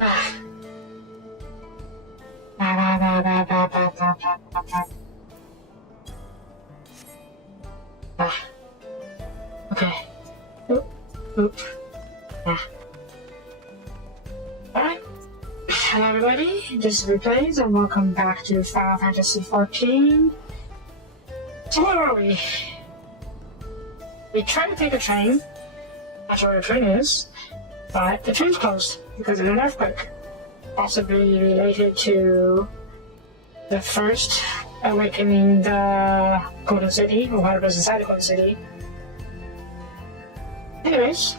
Ah. Ah. Okay. Oop. Oop. Ah. Alright. Hello everybody, this is Replays and welcome back to Final Fantasy XIV. So where are we? We tried to take a train. Not sure where the train is, but the train's closed because of an earthquake. Possibly related to the first awakening the Golden City, or whatever's inside the Golden City. Anyways,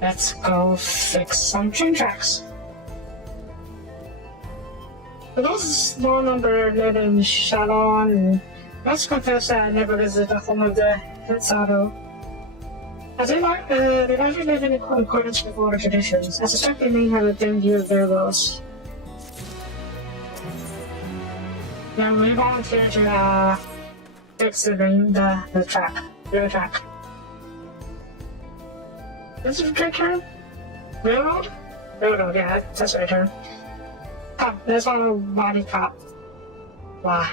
let's go fix some train tracks. For those no longer live in Shalon, let's confess that I never visited the home of the Hitzado. As they largely live in accordance with older traditions, I suspect they may have a dim view of their roles. Now we volunteer to fix the track, rail track. Is it a good term? Railroad? Railroad, yeah, that's the right term. Oh, there's one body cop. Wow.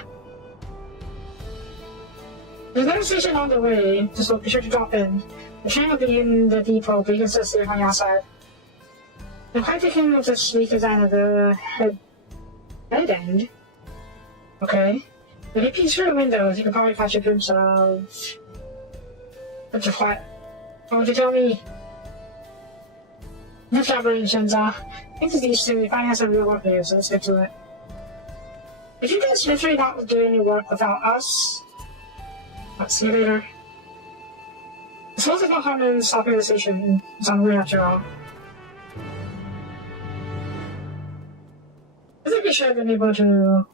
There's another station on the way, so be sure to drop in. The train will be in the depot, but you can still see it on the outside. I'm quite taken with the sleek design of the head end. Okay. If you peek through the windows, you can probably catch a glimpse of... What's what? What would you tell me? No collaborations, thanks to these two, we finally have some real work here, so let's get to it. If you guys literally not doing any work without us, I'll see you later. I suppose there's no harm in stopping at the station. It's on the way after all. I think we should have been able to,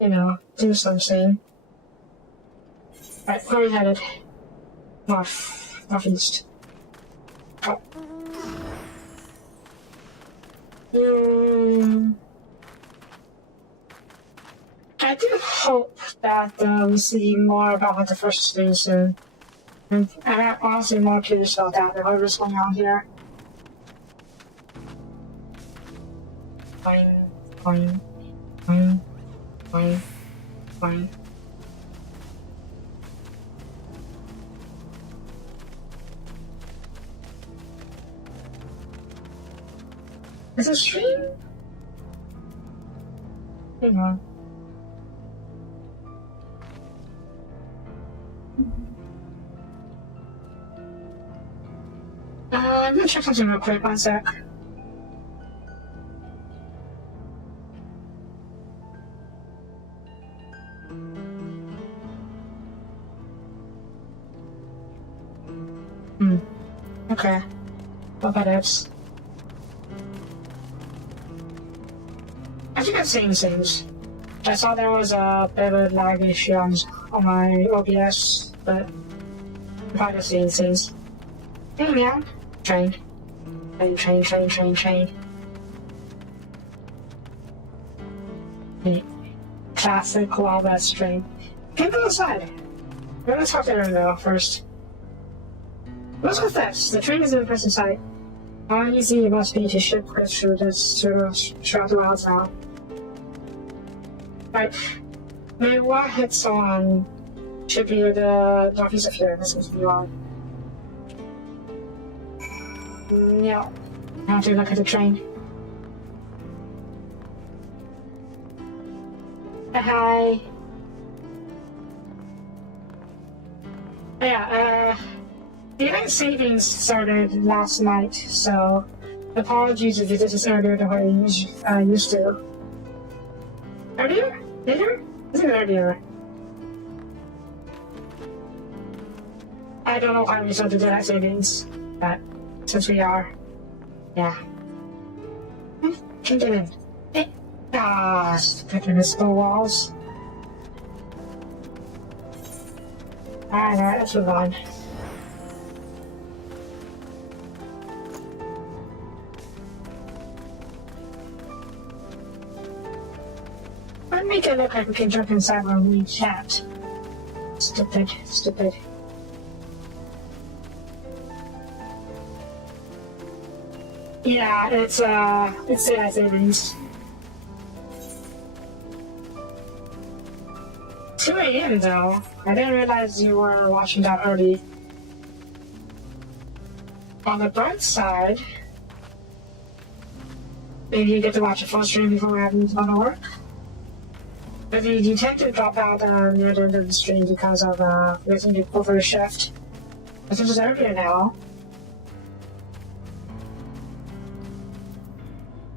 you know, do something. Right, where are we headed? Northeast. Oh. I do hope that we see more about the first thing soon. And I'm honestly more curious about that than whatever's going on here. Fine. Is it a stream? Hang on. I'm gonna check something real quick, one sec. Okay. What about it? I think I've seen things. I saw there was a bit of a lag issue on my OBS, but I've probably seen things. Hey man! Train. The classic Wildwest train. Get to the side. Let's talk to her though first. What's with this? The train is an impressive sight. How easy it must be to ship goods through throughout the wilds now. Right. Maybe what hits on should be the northeast of here. This is wrong. Yeah. Now to look at the train. Hi. Yeah, the event savings started last night, so apologies if you did this earlier than what I used to. Earlier? Later? Isn't it earlier? I don't know why we started daylight savings, but since we are, yeah. Can get in. Stupid municipal walls. Alright, let's move on. Let's make it look like we can jump inside when we chat. Stupid. Yeah, it's daylight savings. 2 a.m. though. I didn't realize you were watching that early. On the bright side, maybe you get to watch a full stream before having to go to work. But you tend to drop out near the end of the stream because of waiting to go for a shift. But since it's earlier now.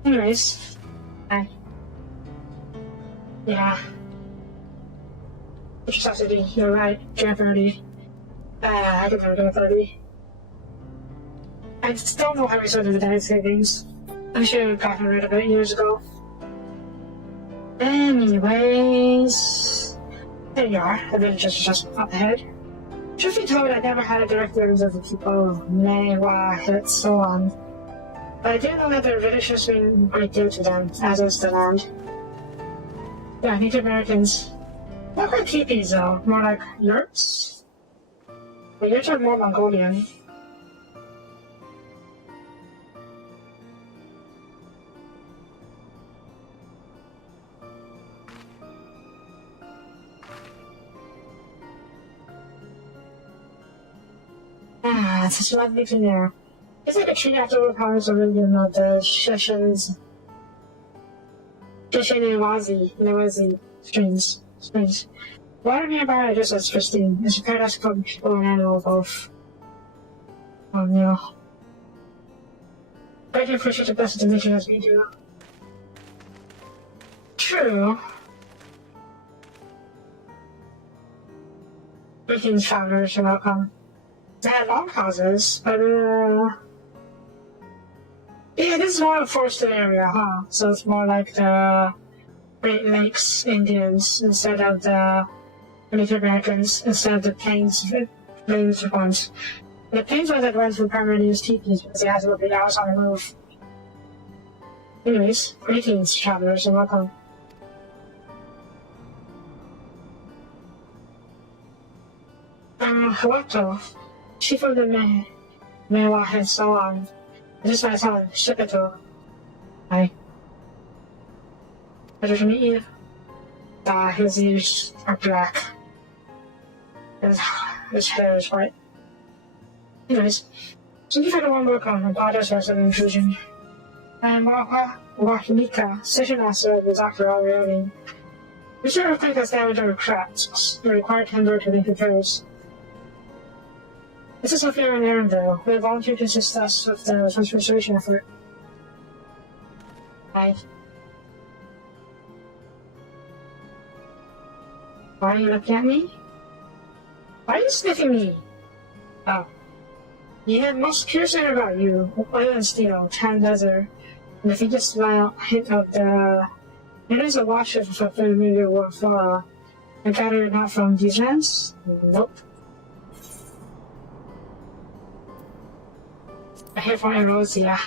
Anyways, hi. Yeah. Which subsidy? You're right. Jan 30. I can do Jan 30. I just don't know how we started the daylight savings. I should have gotten rid of it years ago. Anyways, there you are. The village is just up ahead. Truth be told, I never had a direct village of the people may hit so on. But I do know that their village has been great deal to them, as is the land. Yeah, Native Americans. Not quite teepees though, more like yurts. The yurts are more Mongolian. Ah, such a lovely thing there. It's like a tree after powers over the Sheshin's Nawazi strings. Water nearby are just as pristine. It's a paradise for people and animals both. Oh no. I do appreciate the blessed nature as we do. True. Greetings, travelers, you're welcome. They had long houses, but yeah, this is more of a forested area, huh? So it's more like the Great Lakes Indians instead of the Native Americans, instead of the plains ones. The plains ones that runs were primarily used teepees because they had to go big hours on the move. Anyways, greetings, travelers, and welcome. Hawato, chief of the Mewa and so on. This is my son, Shipito. Hi. Pleasure to meet you. His ears are black. His hair is white. Anyways, thank you for the warm welcome. I apologize for the intrusion. I am Wahinika, station master of the Dr. Already. We should reflect us damage our crafts. The required timber to make repairs. This is Sophia and Aaronville. We have volunteered to assist us with the restoration effort. Hi. Why are you looking at me? Why are you sniffing me? Oh. Yeah, most curious thing about you, oil and steel, tan leather, and the faintest smile hint of the... It is a watch of a familiar word for I gather not from these lands? Nope. I hear for arrows, yeah.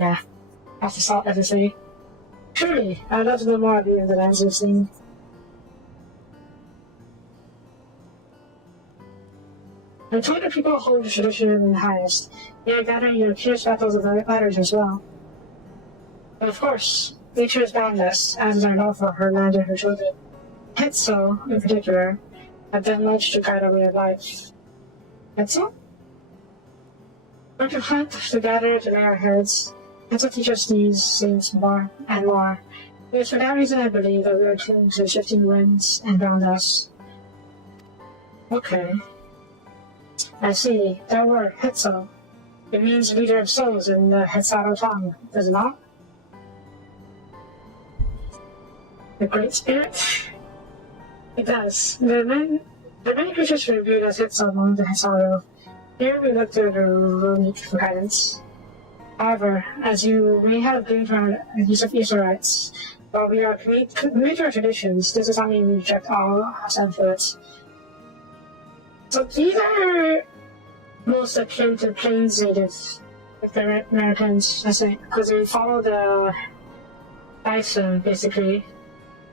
Yeah. That's the salt, as I say. Truly, I'd love to know more of you in the lands you've seen. I told the people hold the tradition in the highest. Yeah, gathering your fierce battles of the ladders as well. But of course, nature is boundless, as is our love for her land and her children. Hetzel, in particular, have done much to guide our way of life. Hetzel? We're to hunt, to gather, to lay our heads. Hetzel teaches these things more and more. It is for that reason I believe that we are tuned to the shifting winds and around us. Okay. I see. That word, Hetzel. It means leader of souls in the Hetzaro tongue, does it not? The Great Spirit? It does. The many creatures reviewed as Hetzel among the Hetzaro. Here we look to the Runic for guidance. However, as you may have gleaned from the use of Israelites, while we are committed to our traditions, this does not mean we reject all outside influence. So these are most akin to Plains natives, like the Americans, I think, because they follow the bison, basically.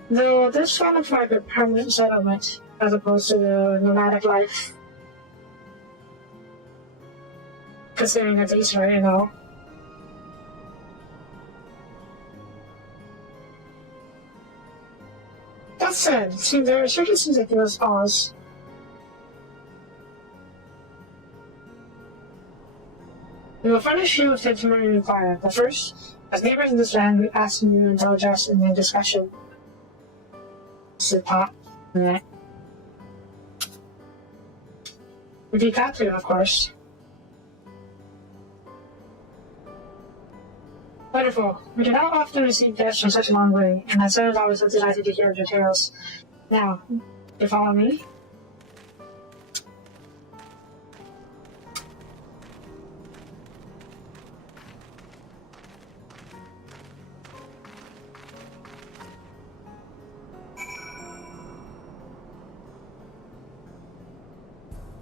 Though this one looks like a permanent settlement, as opposed to the nomadic life. considering it's Easter, you know. That said, there certainly seems like there was pause. We will furnish you with the information you require, but first, as neighbors in this land, we ask you to indulge us in the discussion. Soapie. Yeah. We'd be glad to, of course. Wonderful. We do not often receive guests from such a long way, and my sir is always so delighted to hear your tales. Now, you follow me?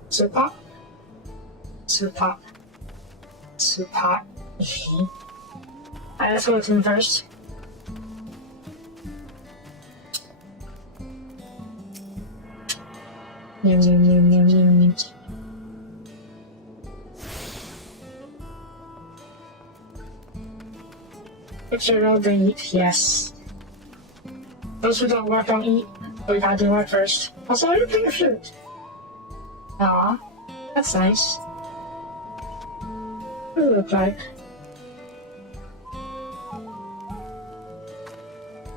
Soapie. Soapie. Soapie. Alright, let's go to him first. Picture all they eat, yes. Those who don't work don't eat, but we gotta do work first. Also, you're playing a flute. Aw, that's nice. What do it look like?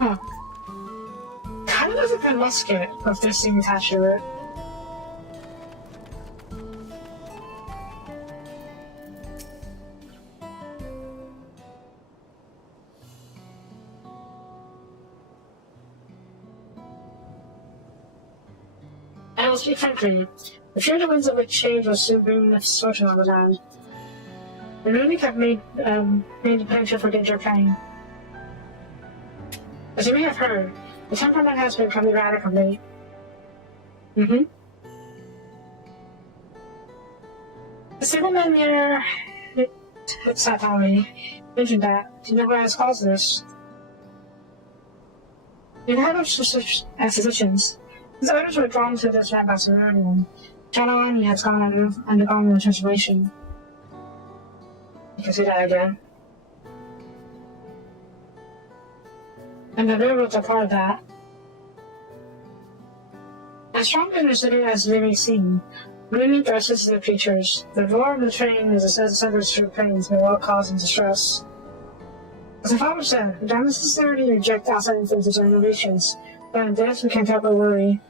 Huh. Kind of looks like a musket with this thing attached to it. I will speak frankly. The fear the winds of which change will soon bring misfortune on the land. The Runic have made the potential for danger plain. As you may have heard, the temperament has been becoming radical lately. The single man near Soapie mentioned that. Do you know why it's caused this? You've heard of such expositions. His owners were drawn to this land by Serenium. Janawani has undergone a transformation. You can see that again. And the railroads are part of that. As strong and resilient as living seem, really dresses to the creatures. The roar of the train is a sense through pains may well cause them distress. As the father said, we don't necessarily reject outside influences or innovations, but in this we can't help but worry.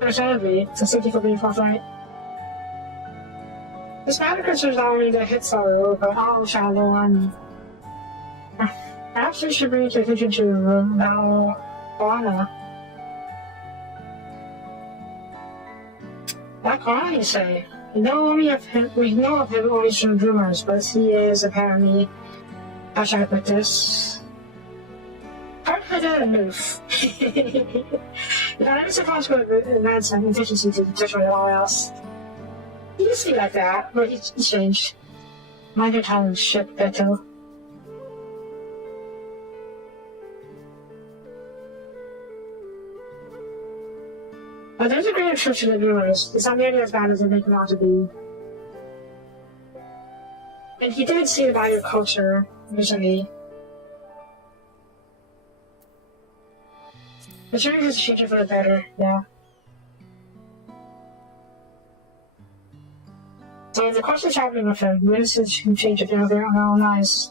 Understandably, it's a safety for being forthright. This matter concerns not only the hit sorrow, but all shallow on. Perhaps we should bring it to attention to Koana. What Koana, you say? We know of him only from rumors, but he is apparently, how should I put this? Hard-headed and aloof. Without any psychological advance and efficiency to destroy all else. He used to be like that, but he's changed. Mind your tongue, shit, Beto. But there's a great truth to the rumors. It's not nearly as bad as they make it out to be. And he did see about your culture recently. The journey has changed for the better, yeah. So in the course of traveling with him, witnesses can change a bit of their own eyes.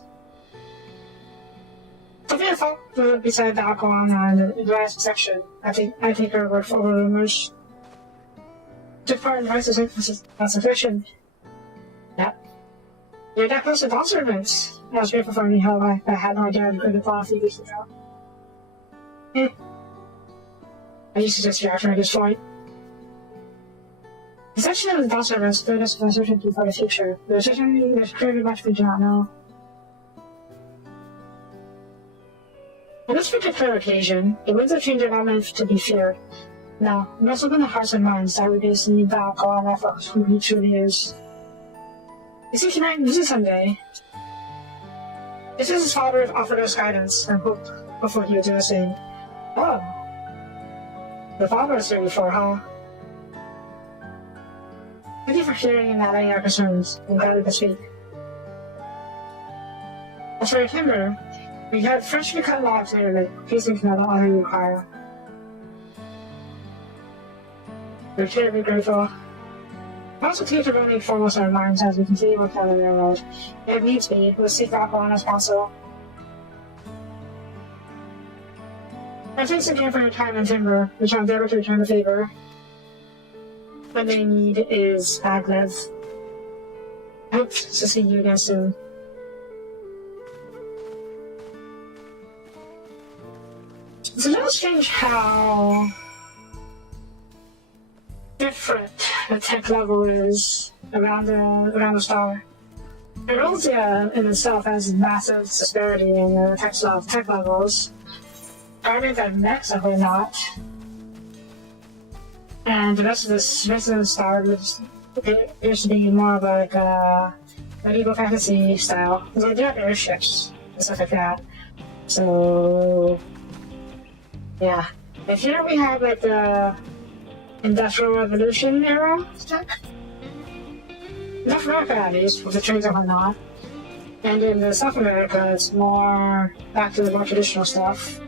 Something I thought beside the alcohol and the last section, I think her word for rumors. Took part in the rest of fiction. Yep. You're that close to boss events. I was grateful for any help. I had no idea I could have thought a few weeks ago. I used to just react when I get flight. The section of the boss events cleared us with uncertainty for the future. There's clearly much we do not know. On this particular occasion, the winds of change are not meant to be feared. No, it must open the hearts and minds that we basically need back on that for who he truly is. You see, he might lose it someday. This is his father offered us guidance and hope before he would do the same. Oh. The father was here before, huh? Thank you for hearing that any our concerns. I'm glad to speak. As for your timber, we had freshly cut logs near the piecing from the other require. We're terribly grateful. Also, keep the running foremost in our minds as we continue work down the railroad. If needs be, we'll seek rock on as possible. And thanks again for your time and timber, which I'll endeavor to return the favor. What they need is Aglev. I hope to see you again soon. It's a little strange how different the tech level is around the star. Erosia in itself has massive disparity in the tech levels. Garment and mechs are not. And the rest of the star appears to be more of like a medieval fantasy style. Because they do have airships and stuff like that. So yeah. And here we have like the Industrial Revolution era tech. North America at least, with the trains and whatnot. And in the South America it's more back to the more traditional stuff.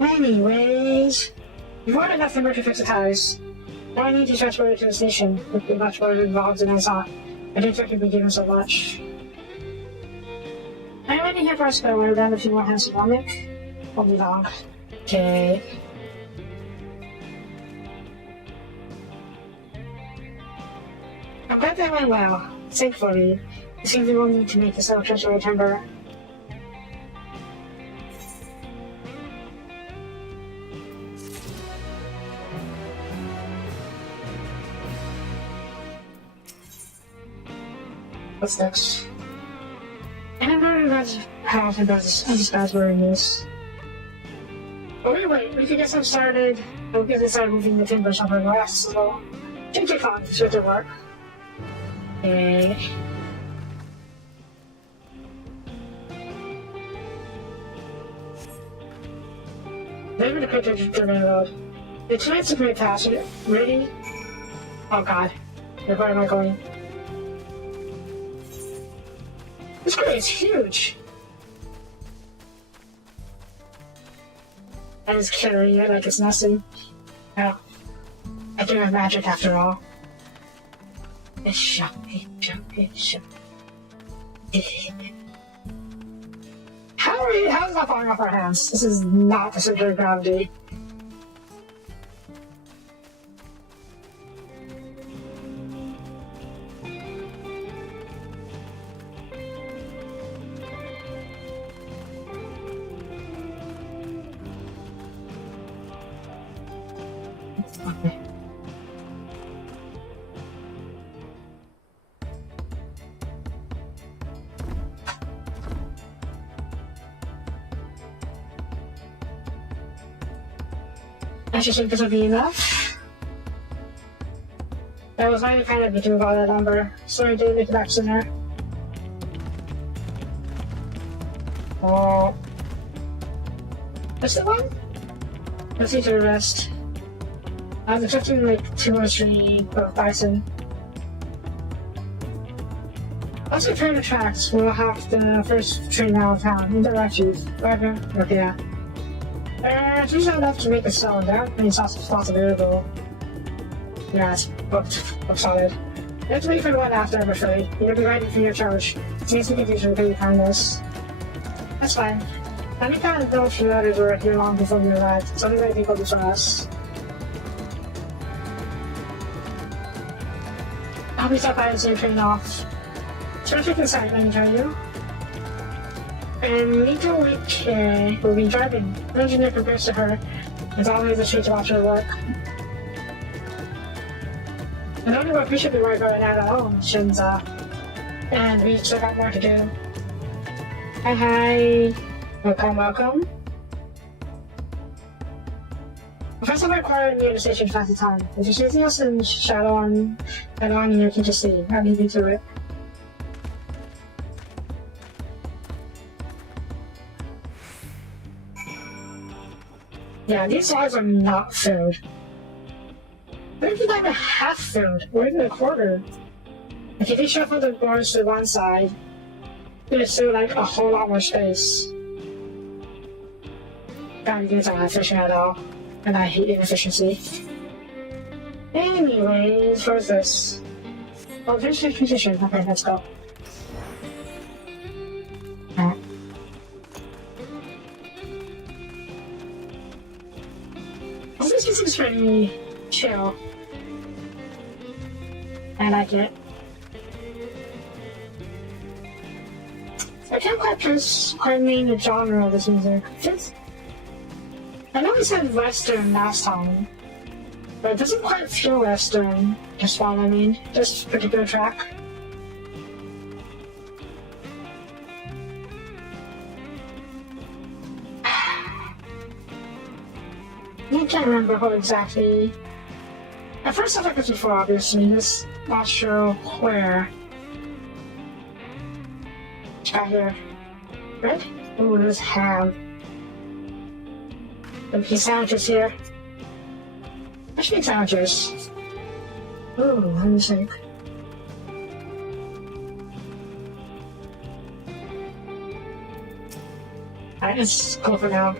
Anyways, you've ordered enough timber to fix the tires. Now I need to transport it to the station. It would be much more involved than I thought. I didn't think you'd be given so much. I'm waiting here for us to go around a few more hands to vomit. Won't be long. Okay. I'm glad that went well. Thankfully, it seems we will need to make this little trip to timber. What's next? And I'm learning about how to understand wearing this. Oh wait, we can get some started. We'll get started moving the timber somewhere else as well. Take your time, should it work? Okay. Maybe the picture to the road. The chance to create passion. Ready? Oh god. Where am I going? This crate is huge! I just carry it like it's nothing. Oh. I do have magic after all. How's that falling off our hands? This is not the center of gravity. Okay. I just think this would be enough. That was my kind of to move all that lumber. Sorry, I didn't make it back sooner. Oh. What's the one? Let's see to the rest. I was expecting like 2 or 3 of bison. Once we turn the tracks, we'll have the first train out of town, in the refuge. Okay, yeah. It's usually enough to make a stone. There aren't many slots available. Yeah, it's booked solid. You have to wait for the one after, I'm afraid. You'll be ready for your charge. It's easy to do to repay your kindness. That's fine. Let me kind of know if the others were here long before we arrived. It's only many people before us. I'll be stopped by and see your train off. Terrific insight, let me tell you. And Nico Week will be driving. The engineer compares to her. It's always a treat to watch her work. And only work we should be right going out at home, Shinza. And we still got more to do. Hi. Welcome, welcome. Professor required near the station for the time. If there's anything else in shadow on you can just see. I'll leave you to it. Yeah, these logs are not filled. Where did I even have food? Where did a quarter? Like if you shuffle the boards to one side, there's still like a whole lot more space. God, you guys aren't efficient at all. And I hate inefficiency. Anyways, what's this? Oh, there's your position. Okay, let's go. Alright. This is pretty chill. I like it. I can't quite name the genre of this music. I know we said Western last time, but it doesn't quite feel Western, just what I mean, this particular track. I can't remember what exactly. At first I thought this before, obviously, just not sure where. Right here. Right? Ooh, there's ham. There's sandwiches here. I should make sandwiches. Ooh, let me think. Alright, let's go for now.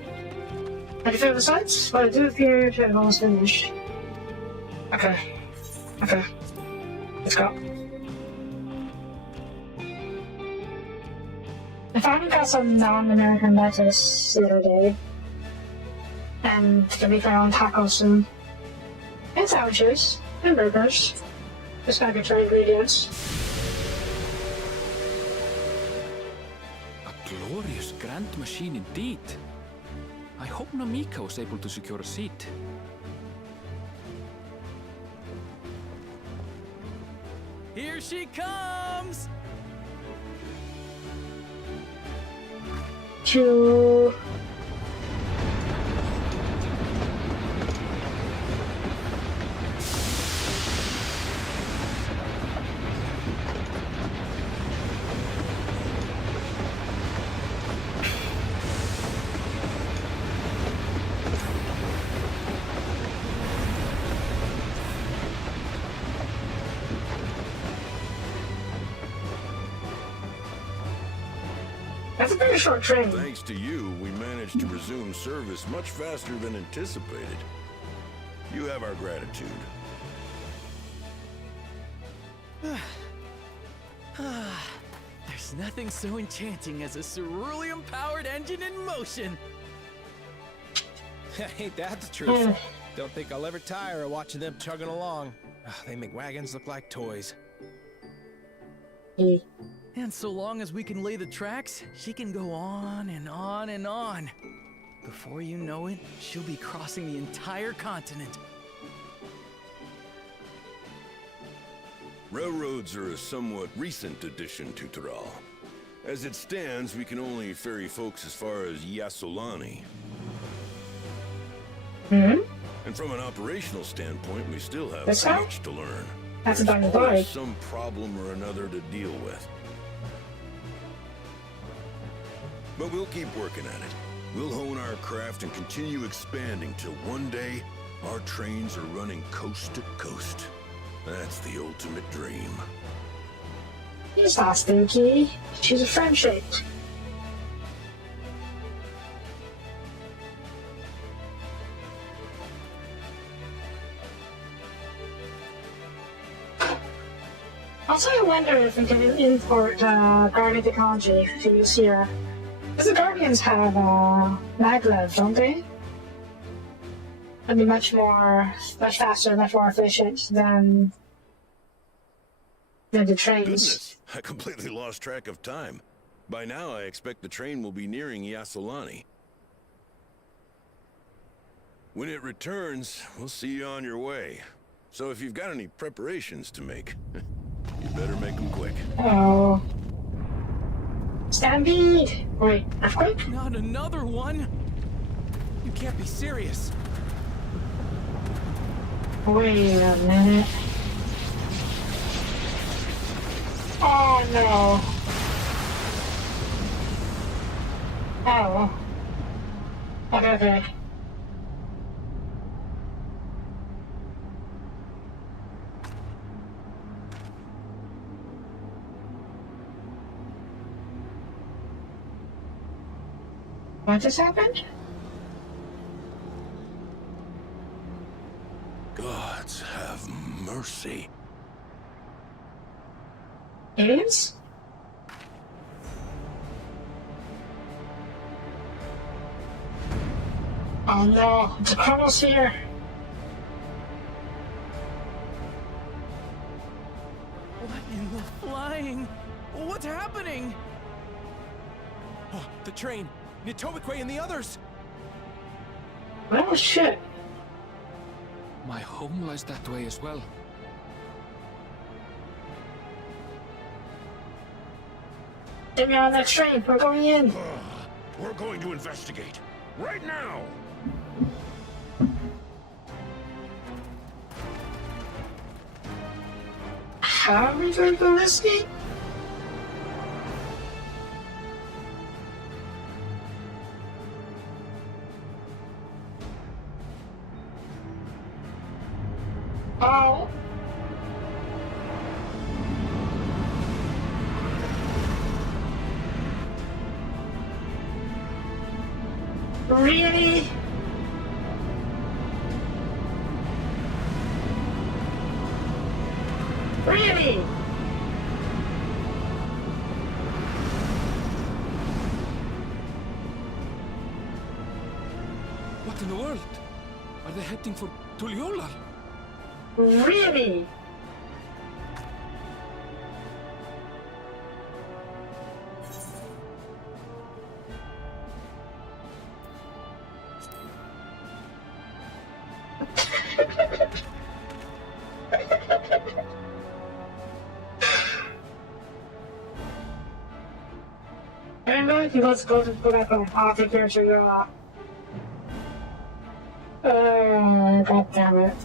Have you filled the sides? Well, I do appear to have almost finished. Okay. Okay. Let's go. I finally got some non-American lettuce the other day. And gonna make my own tacos soon. And sandwiches. And burgers. Just gotta get your ingredients. A glorious grand machine indeed. I hope Namika was able to secure a seat. Here she comes! To... That's a very short train. Thanks to you, we managed to resume service much faster than anticipated. You have our gratitude. There's nothing so enchanting as a cerulean-powered engine in motion. Ain't that the truth? Don't think I'll ever tire of watching them chugging along. They make wagons look like toys. And so long as we can lay the tracks, she can go on and on and on. Before you know it, she'll be crossing the entire continent. Railroads are a somewhat recent addition to Tyrol. As it stands, we can only ferry folks as far as Yasolani. Hmm? And from an operational standpoint, we still have This much to learn. That's There's about the always bike. some problem or another to deal with. But we'll keep working at it. We'll hone our craft and continue expanding till one day our trains are running coast to coast. That's the ultimate dream. She's not stinky. She's a friend-shaped. Also, I wonder if we can import Guardian technology to use here. Because the Guardians have maglev, don't they? That'd be much faster, much more efficient than the trains. Goodness, I completely lost track of time. By now, I expect the train will be nearing Yasolani. When it returns, we'll see you on your way. So if you've got any preparations to make, you better make them quick. Oh. Stampede! Wait, earthquake? Not another one! You can't be serious. Wait a minute. Oh no. Oh. Okay. What just happened? Gods have mercy. Aliens? Oh no, the Colonel's here. What in the flying? What's happening? Oh, the train! Nitobekwe and the others! Oh shit. My home lies that way as well. Get me on that train, we're going in. We're going to investigate. Right now! How are we going to investigate? Oh. Really? Really? What in the world? Are they heading for Tuliolal? Really? Anyway, let's go back on. I'll take care of your god damn it.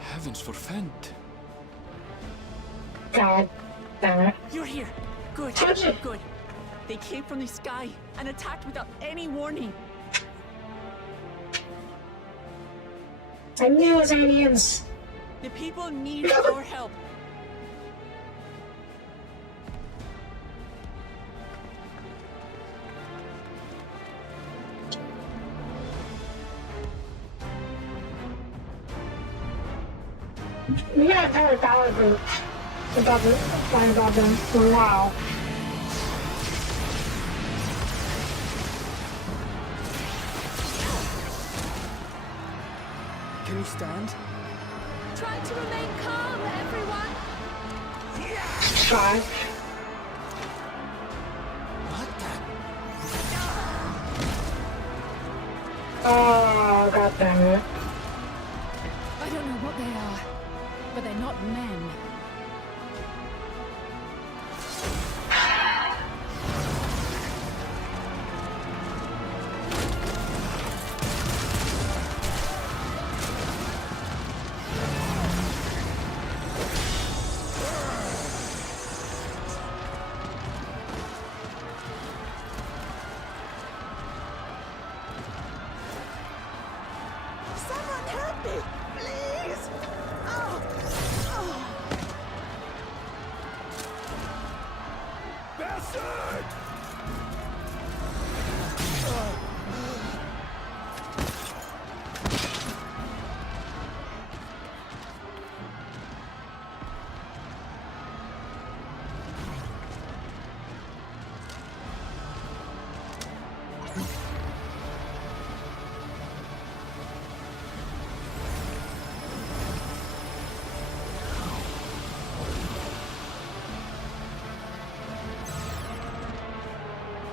Heavens forfend. God damn it. You're here. Good. Touch it. Good. They came from the sky and attacked without any warning. I knew it was aliens. The people need your help. We got a entire battle group about them. Wow. Can you stand? Try to remain calm, everyone. Try. What the? Oh, god damn it. I don't know what they are, but they're not men. Someone help me, please! Oh. Bastard!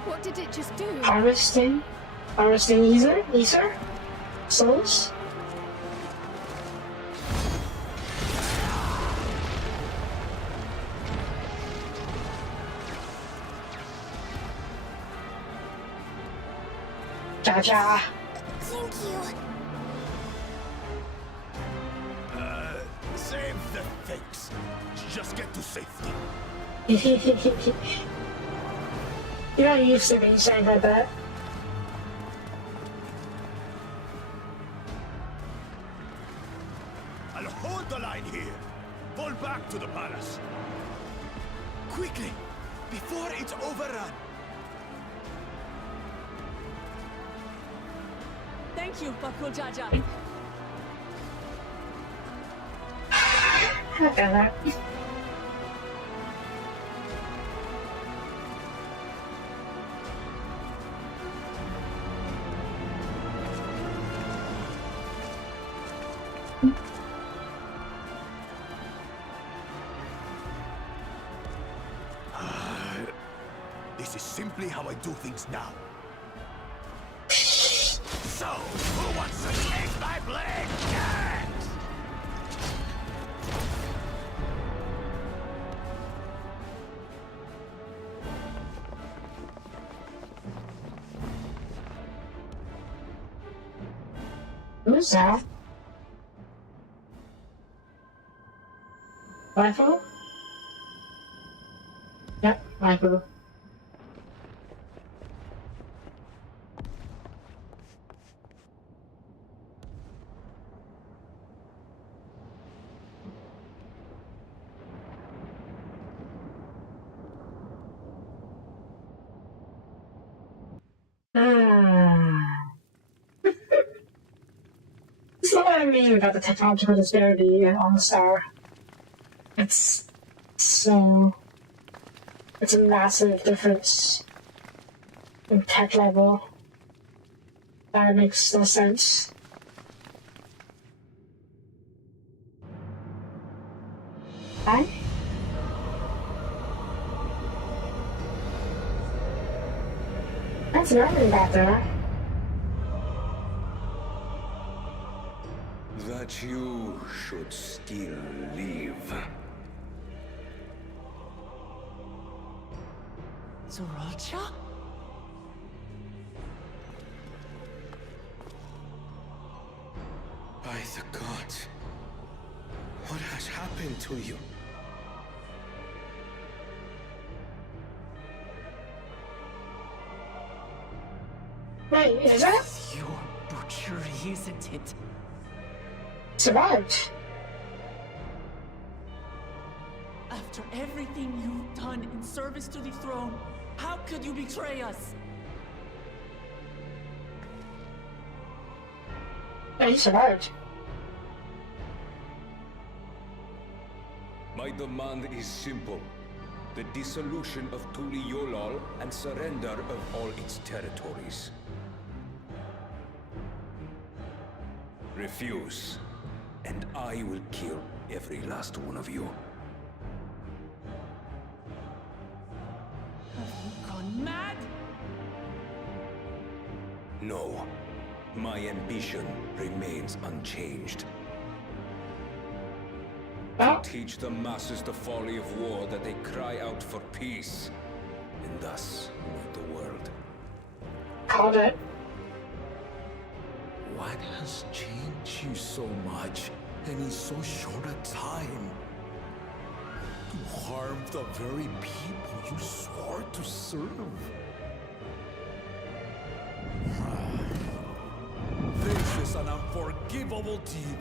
What did it just do? Harvesting ether? Souls? Cha-cha. Thank Save the fakes. Just get to safety. You're not used to me saying like that. I'll hold the line here. Fall back to the palace. Quickly, before it's overrun. Thank you, Bakul Jaja. I feel that. This is simply how I do things now. So, who wants to take my blade next? Who's that? Rifle? Yep, rifle. It's not what I mean about the technological disparity on the Star. It's so... It's a massive difference in tech level. That makes no sense. Hi? That's nothing back there. That you should still live. Zoralcha? By the gods, what has happened to you? Wait, is that? Your butchery, isn't it? Survived. After everything you've done in service to the throne, how could you betray us? Yeah, he survived. My demand is simple. The dissolution of Tuli Yolal and surrender of all its territories. Refuse, and I will kill every last one of you. Have you gone mad? No. My ambition remains unchanged. Well, Teach the masses the folly of war, that they cry out for peace, and thus rule the world. called it. What has changed you so much, and in so short a time? To harm the very people you swore to serve. This is an unforgivable deed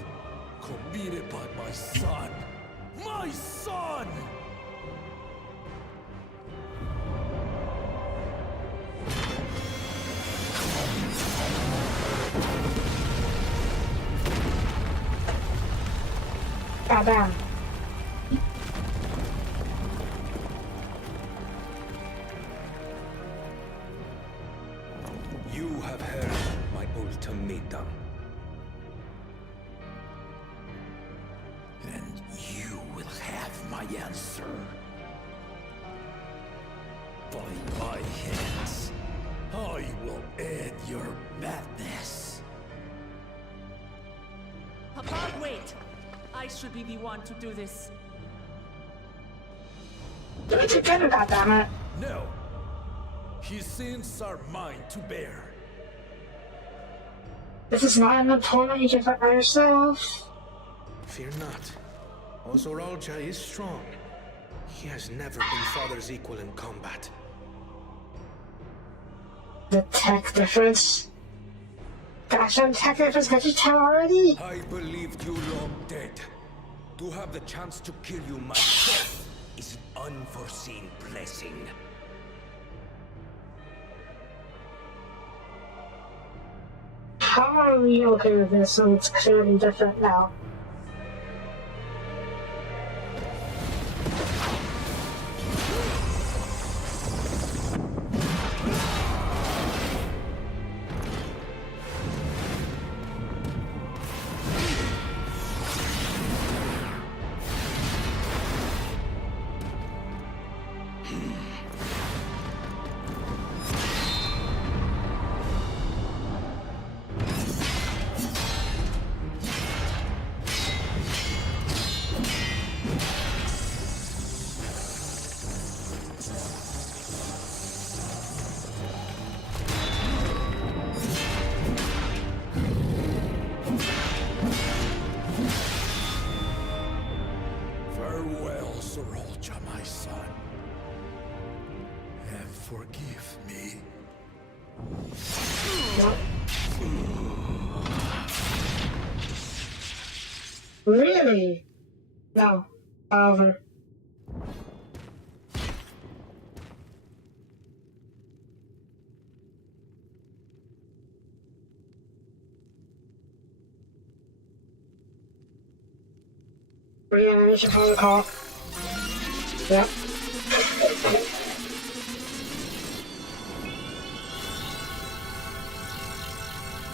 committed by my son. My son! Goddamn. You have heard my ultimatum. And you will have my answer. By my hands, I will end your madness. Papa, wait! I should be the one to do this. Do what you can, goddammit. No. His sins are mine to bear. This is not an opponent you can fight by yourself. Fear not. Ozoralja is strong. He has never been father's equal in combat. The tech difference. Gosh, I'm tech difference. Can't you tell already? I believed you long dead. To have the chance to kill you myself is an unforeseen blessing. How are we okay with this? So it's clearly different now. Farewell, Sorolja, my son. And forgive me. Really? No. Over. Reanimation protocol. Yep.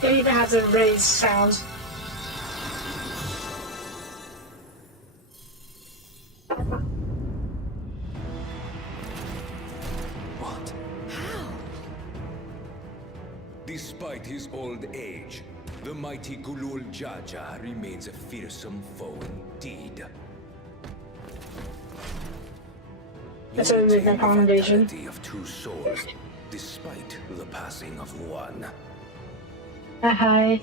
It even has a raised sound. What? Despite his old age, the mighty Gulul Jaja remains a fearsome foe indeed. That's a really good commendation. The of two souls, despite the passing of one. Hi.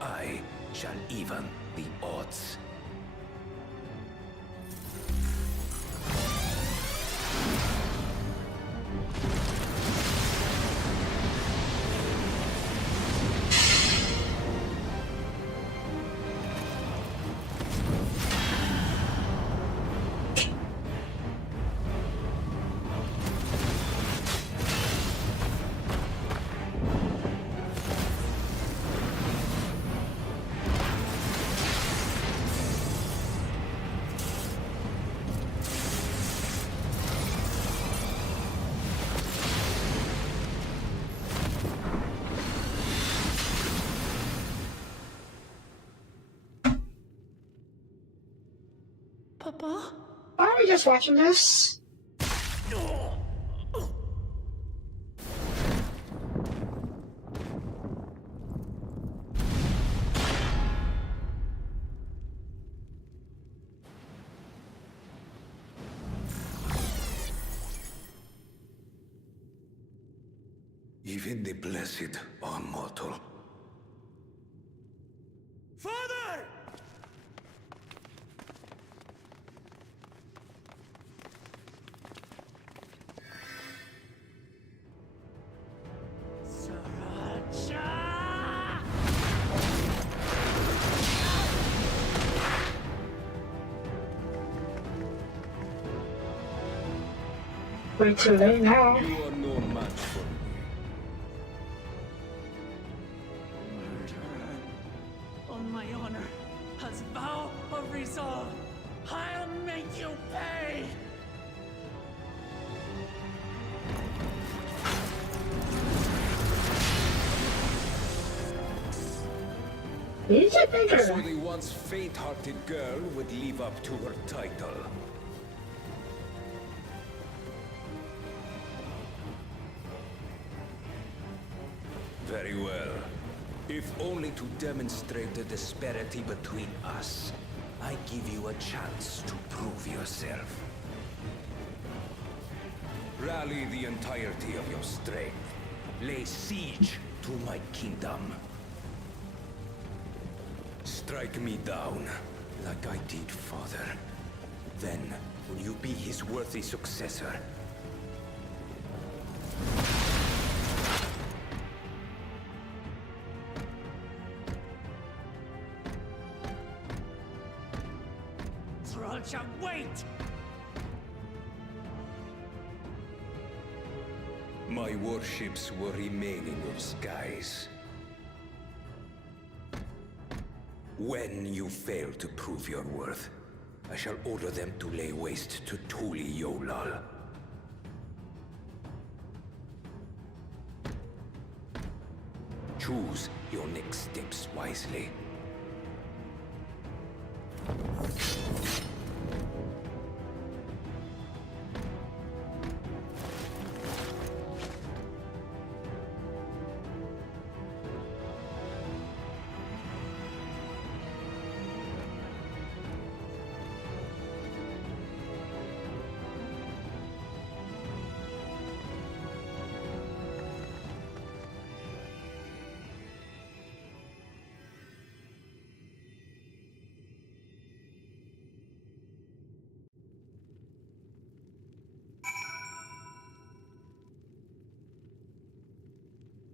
I shall even the odds. Papa? Why are we just watching this? Even the blessed are mortal. Father! Way too late now. You are no match for me. Murderer. On my honor, as vow of resolve, I'll make you pay! He's a bigger. So the once faint-hearted girl would live up to her title. Very well. If only to demonstrate the disparity between us, I give you a chance to prove yourself. Rally the entirety of your strength. Lay siege to my kingdom. Strike me down, like I did father. Then, will you be his worthy successor? Thralcha, wait! My warships will remain in your skies. When you fail to prove your worth, I shall order them to lay waste to Tuli Yolal. Choose your next steps wisely.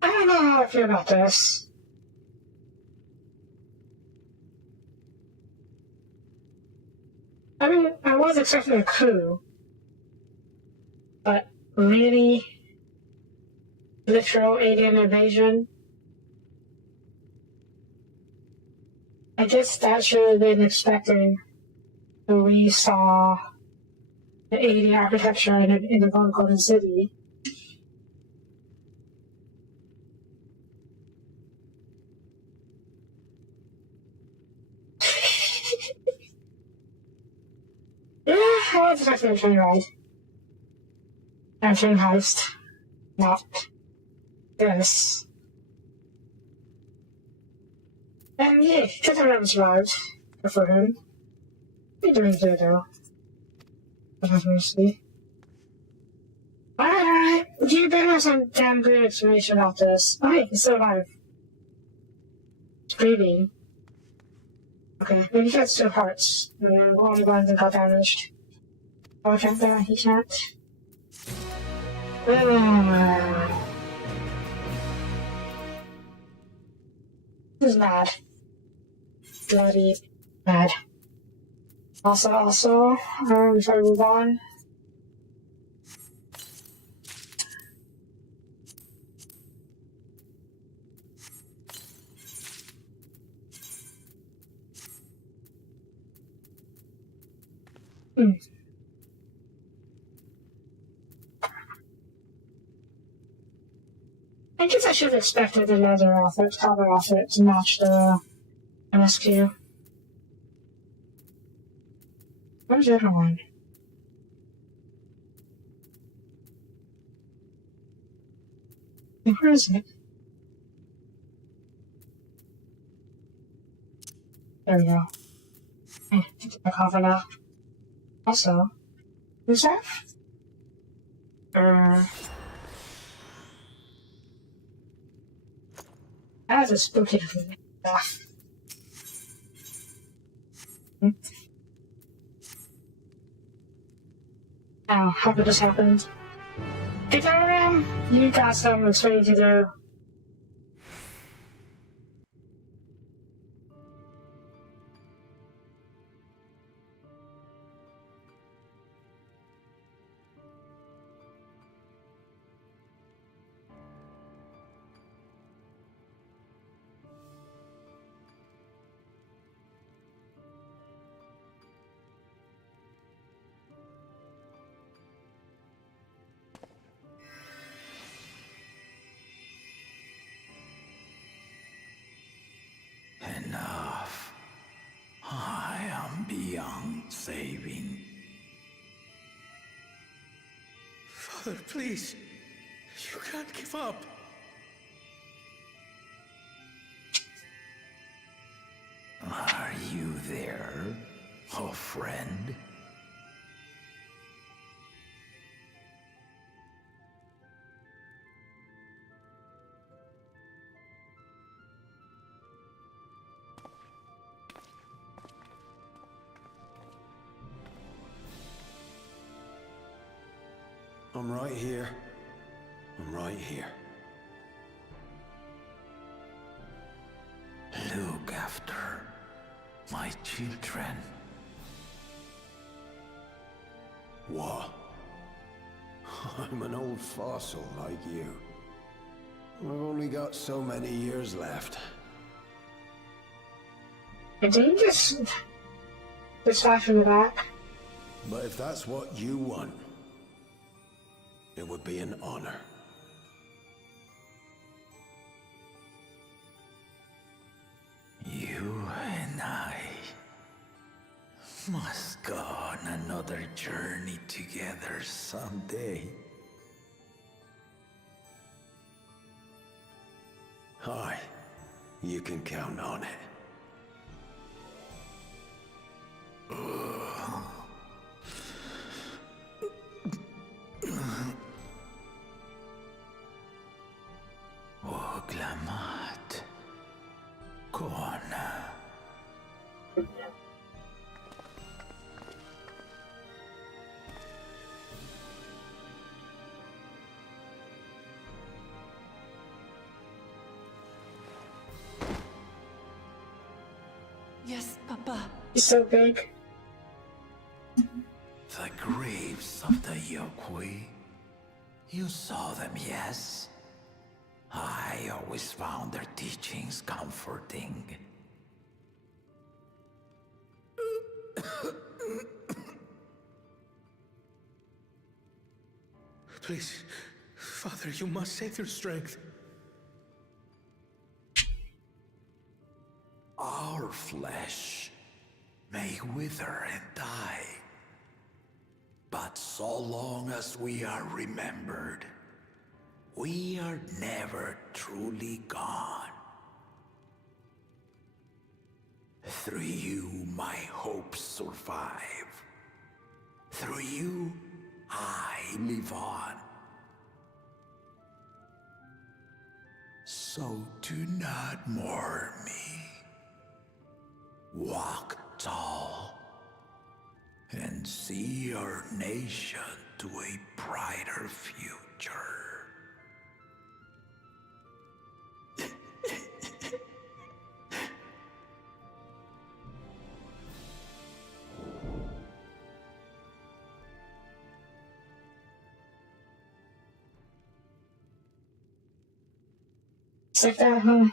I don't know how I feel about this. I mean, I was expecting a coup, but really? Literal alien invasion? I guess that should have been expected when we saw the alien architecture in the Golden City. Yeah, I was expecting a train ride. And a train heist. Not this. And yeah, Captain Ram survived. Good for him. He's doing good though. Obviously. Alright, you better have some damn good explanation about this. Oh, hey, he's still alive. He's breathing. Okay, maybe he has two hearts. Only one of them got damaged. Oh, I can't die, he can't. This is mad. Bloody mad. Also, before we move on. I guess I should have expected the leather outfit, cover outfit to match the MSQ. Where's the other one? Where is it? There we go. The cover now. Also, who's that? That's a spooky stuff. Oh, how could this happen? Hey, Ram, you got some explaining to do. Enough. I am beyond saving. Father, please. You can't give up. Are you there, a friend? I'm right here. I'm right here. Look after my children. What? I'm an old fossil like you. I've only got so many years left. Did you just laugh in the back? But if that's what you want, it would be an honor. You and I must go on another journey together someday. Aye, you can count on it. Oglamat. Kona. Yes, Papa. He's so big. The graves of the Yokwi. You saw them, yes? I always found their teachings comforting. Please, Father, you must save your strength. Our flesh may wither and die, but so long as we are remembered, we are never truly gone. Through you, my hopes survive. Through you, I live on. So do not mourn me. Walk tall and see our nation to a brighter future. It's like that, huh?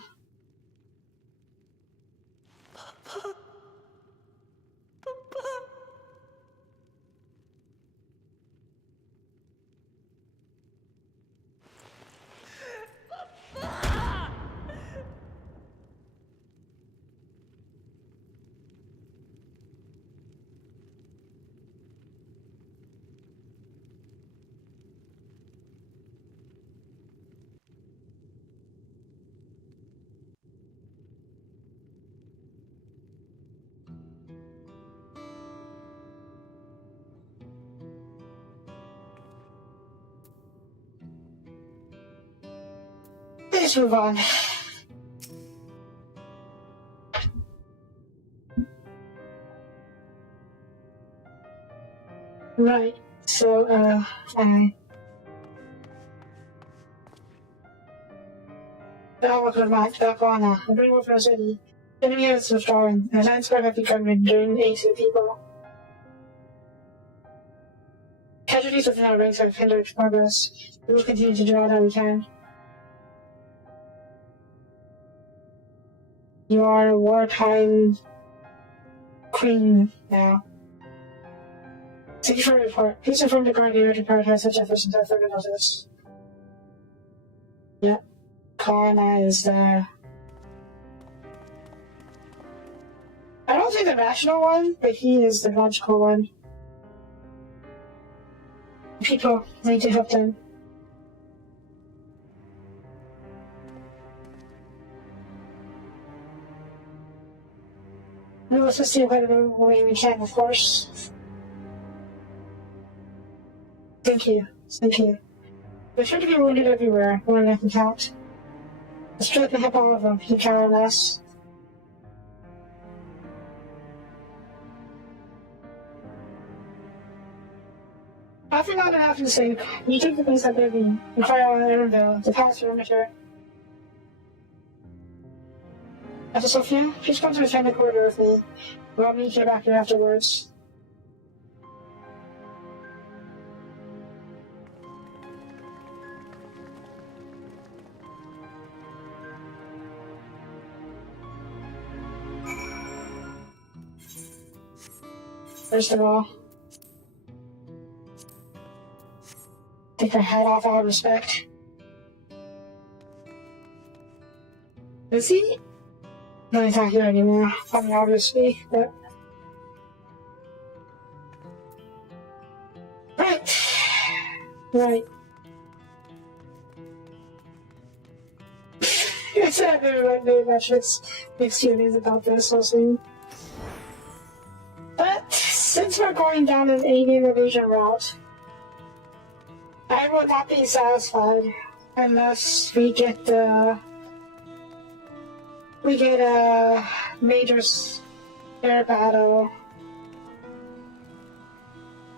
Let's move on. Right, so, now we're going back on a bring over a city. Enemy units withdrawing. The landscape have become enduring 80 people. Casualties within our ranks have hindered progress. We will continue to do all that we can. You are a wartime queen now. Thank you for your report. Please inform the Guardian to prioritize such efforts until further notice. Yep. Kana is there. I don't think the national one, but he is the logical one. People need to help them. We will assist you whatever way we can, of course. Thank you. Thank you. There should be wounded everywhere, more than I can count. Let's try to help all of them, you count on us. Probably not enough often say, you take the things that they're being inquire on Aaronville, the past perimeter. After Sophia, please come to the family corridor with me. We'll meet you back here afterwards. First of all, take her head off all respect. Is he? No, he's not here anymore. I mean, obviously, but... Right. It's not very much mixed feelings about this whole thing. But, since we're going down an alien invasion route, I will not be satisfied unless we get a major air battle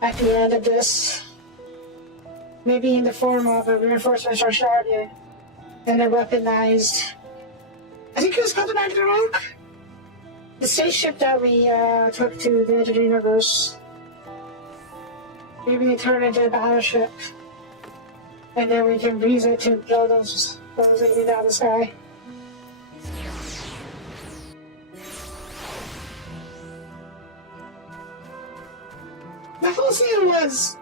at the end of this. Maybe in the form of a reinforcement or guardian and a weaponized, I think it was called the Knight of the Rock? The spaceship that we took to the edge of the universe. Maybe they turn into a battleship. And then we can use it to blow those aliens out of the sky. The whole scene was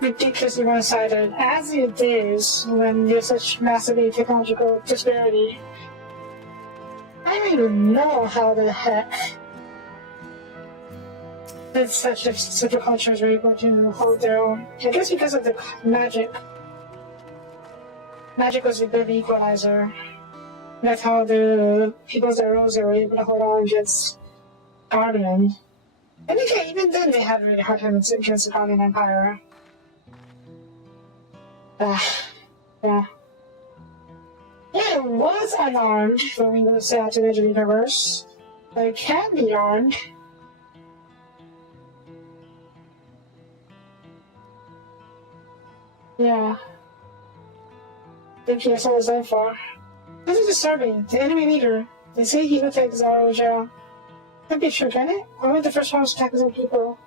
ridiculously one-sided, as it is when there's such massive technological disparity. I don't even know how the heck that such cultures were able to hold their own. I guess because of the magic. Magic was a bit of an equalizer. That's how the peoples that rose were able to hold on against Guardian. And okay, even then they had a really hard time against the Guardian Empire. Yeah. Yeah, it was unarmed when we moved out to the edge of the universe. But it can be armed. Yeah. Thank you, that's all I was there for. This is disturbing. The enemy leader. They say he looked like Zaro. Can't be true, can it? Why would the first one attack his own people?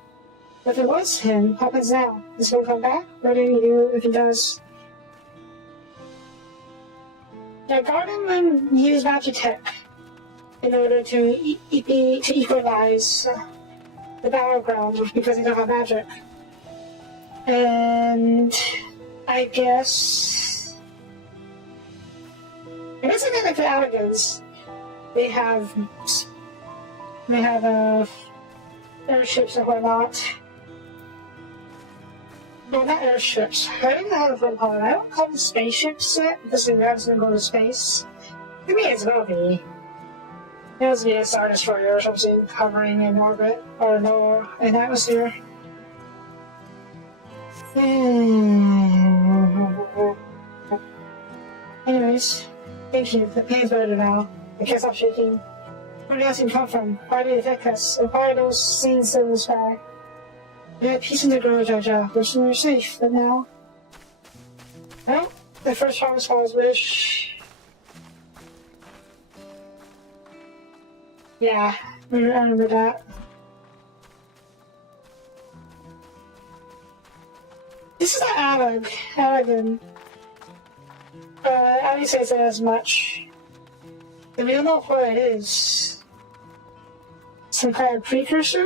If it was him, what happens now? Is he gonna come back? What do you do if he does? Yeah, Guardian used magic tech in order to equalize the battleground because they don't have magic. And I guess again like the Allagans, they have airships and whatnot. No, not airships. I don't know how to call it. I don't call them spaceships yet because they're never going to go to space. To me, it's going to be. It must be a Star Destroyer or something hovering in orbit or no, in atmosphere. Anyways, thank you. The pain's better now. I can't stop shaking. Where did the come from? Why did it affect us? And why are those scenes in the sky? We had peace in the grove, Jaja. We were safe, but now... Well, the first promise was wish. Yeah, I remember that. This is not Allagan. I didn't say it as much. And we don't know what it is. Some kind of precursor?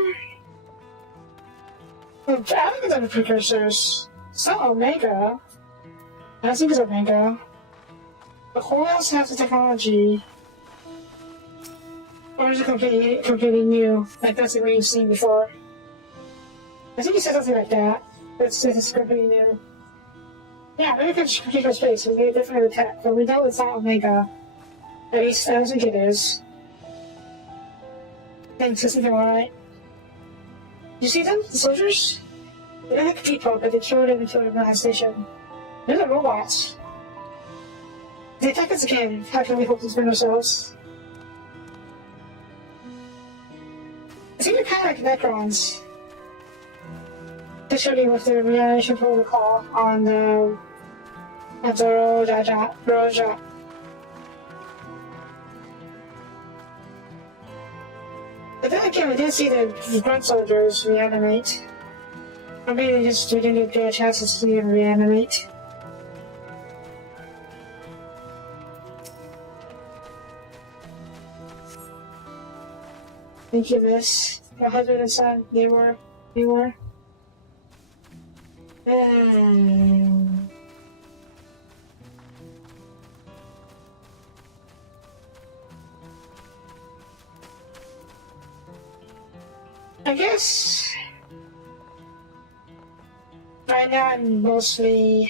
Well, Allagans are the precursors. It's not Omega. I don't think it's Omega. But who else has the technology? Or is it completely new? Like that's what we've seen before. I think he said something like that. It's completely new. Yeah, maybe it's computer space, and they definitely attack, but we know it's not Omega. At least I don't think it is. Thanks, isn't it alright? You see them? The soldiers? They're like people, but they killed them and killed them at the station. They're the robots. They attack us again. How can we hope to defend ourselves? I think they're kind of like Necrons. officially with the reanimation protocol on the Roja. But then again, we did see the grunt soldiers reanimate. Or maybe they just didn't get a chance to see them reanimate. Thank you, Miss. Your husband and son, they were. I guess right now I'm mostly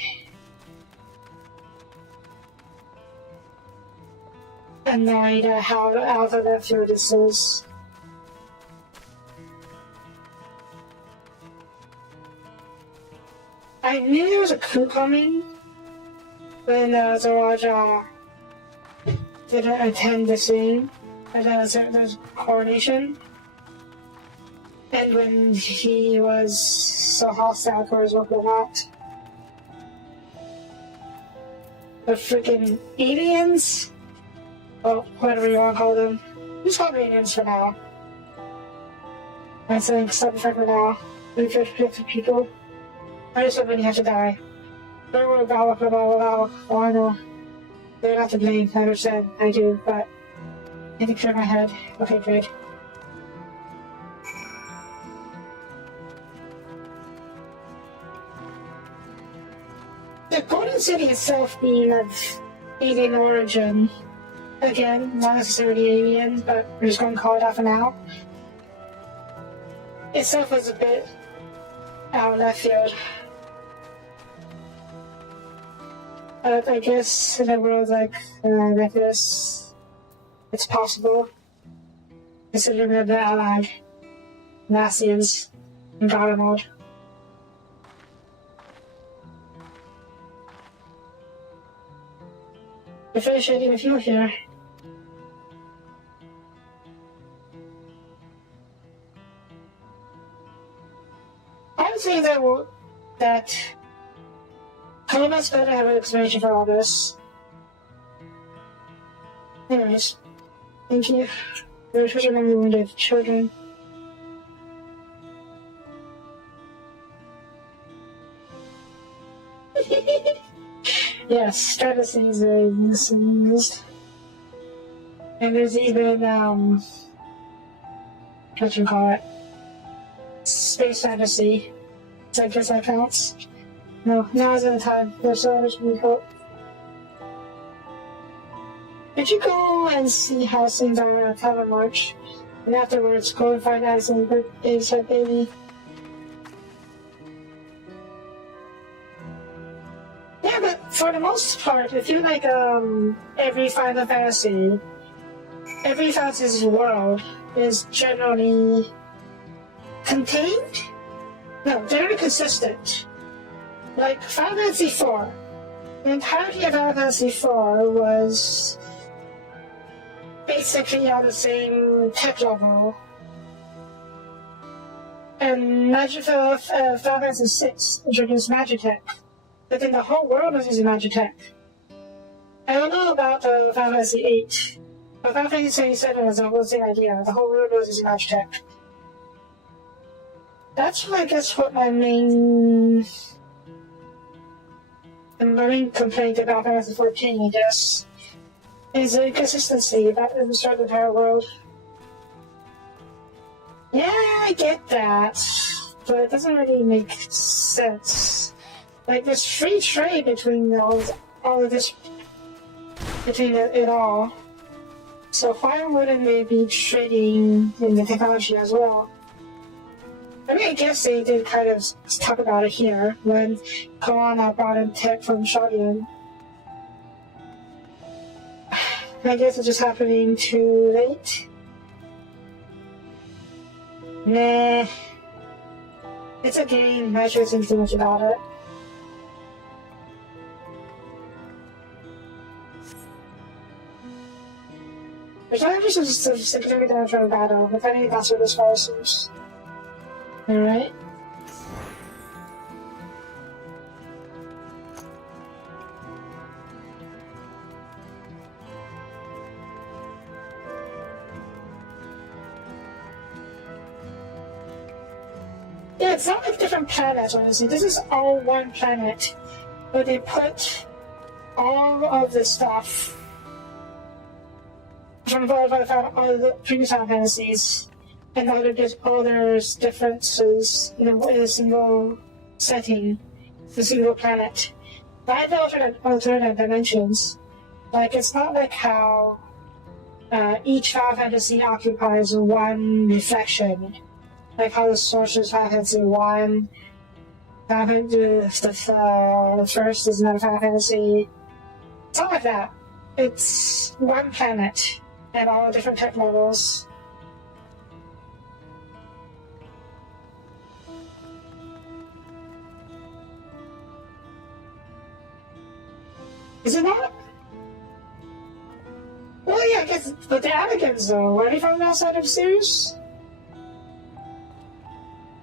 annoyed at how out of left field this is. I knew there was a coup coming when Zaraja didn't attend the scene, and there's coronation. And when he was so hostile towards Wookiee, the freaking aliens? Well, whatever you want to call them. Just call them aliens for now. I think something for now. 50 people. I just hope they have to die. Don't worry about well, I know. They're not to blame, I understand. I do, but I need to clear my head. Okay, good. The Golden City itself being of alien origin, again, not necessarily alien, but we're just going to call it that for now, itself was a bit out of left field. But I guess in a world like this, it's possible, considering we're the allied Nazians in God mode. You're finishing the fuel here. I would say that Columbus better have an explanation for all this. Anyways, thank you. We're treating the wounded children. Yes, Stratus is used. And there's even, what you call it? Space fantasy. So I guess that counts. No, now isn't the time. There's so much we hope. Did you go and see how things are at time of March? And afterwards, go and find out some birthdays at baby. Yeah, but for the most part, if you like every Final Fantasy world is generally contained? No, very consistent. Like Final Fantasy IV, the entirety of Final Fantasy IV was basically on the same tech level. And Final Fantasy VI introduced Magitech. But then the whole world was using Magitech. I don't know about Final Fantasy VIII. But Final Fantasy XVII was the same idea. The whole world was using Magitech. That's, I guess, what my main complaint about Final Fantasy XIV, I guess, is the inconsistency that at the start of the entire world. Yeah, I get that, but it doesn't really make sense. Like, there's free trade between all of this, between it all. So why wouldn't they be trading in the technology as well? I mean, I guess they did kind of talk about it here when Koana brought in tech from Shogun. I guess it's just happening too late. Nah. It's a game, I shouldn't think too much about it. There's not just a security down for a battle, but I think that's what this far seems. Alright. Yeah, it's not like different planets, honestly. This is all one planet, but they put all of the stuff from all the previous Final Fantasies and all there's differences in a single setting, a single planet. By the alternate dimensions, like it's not like how each Final Fantasy occupies one reflection, like how the Sorcerer's Final Fantasy 1, the first is another Final Fantasy. It's not like that. It's one planet and all different tech levels. Is it not? Well, yeah, I guess, but the Amigans, though, were they from outside of the series?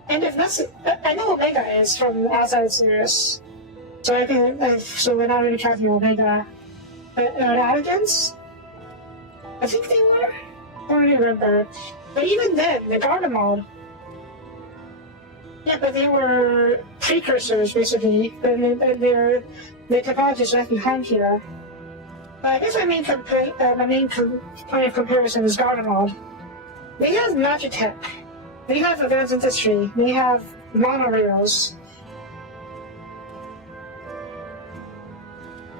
And if that's, I know Omega is from outside of the series, so I think, so we're not really tracking Omega. But the Amigans? I think they were? I don't really remember. But even then, the Garlemald. Yeah, but they were precursors, basically, and their technology is left behind here. But I guess my main point of comparison is Garlemald. They have Magitech. They have advanced industry. They have monorails.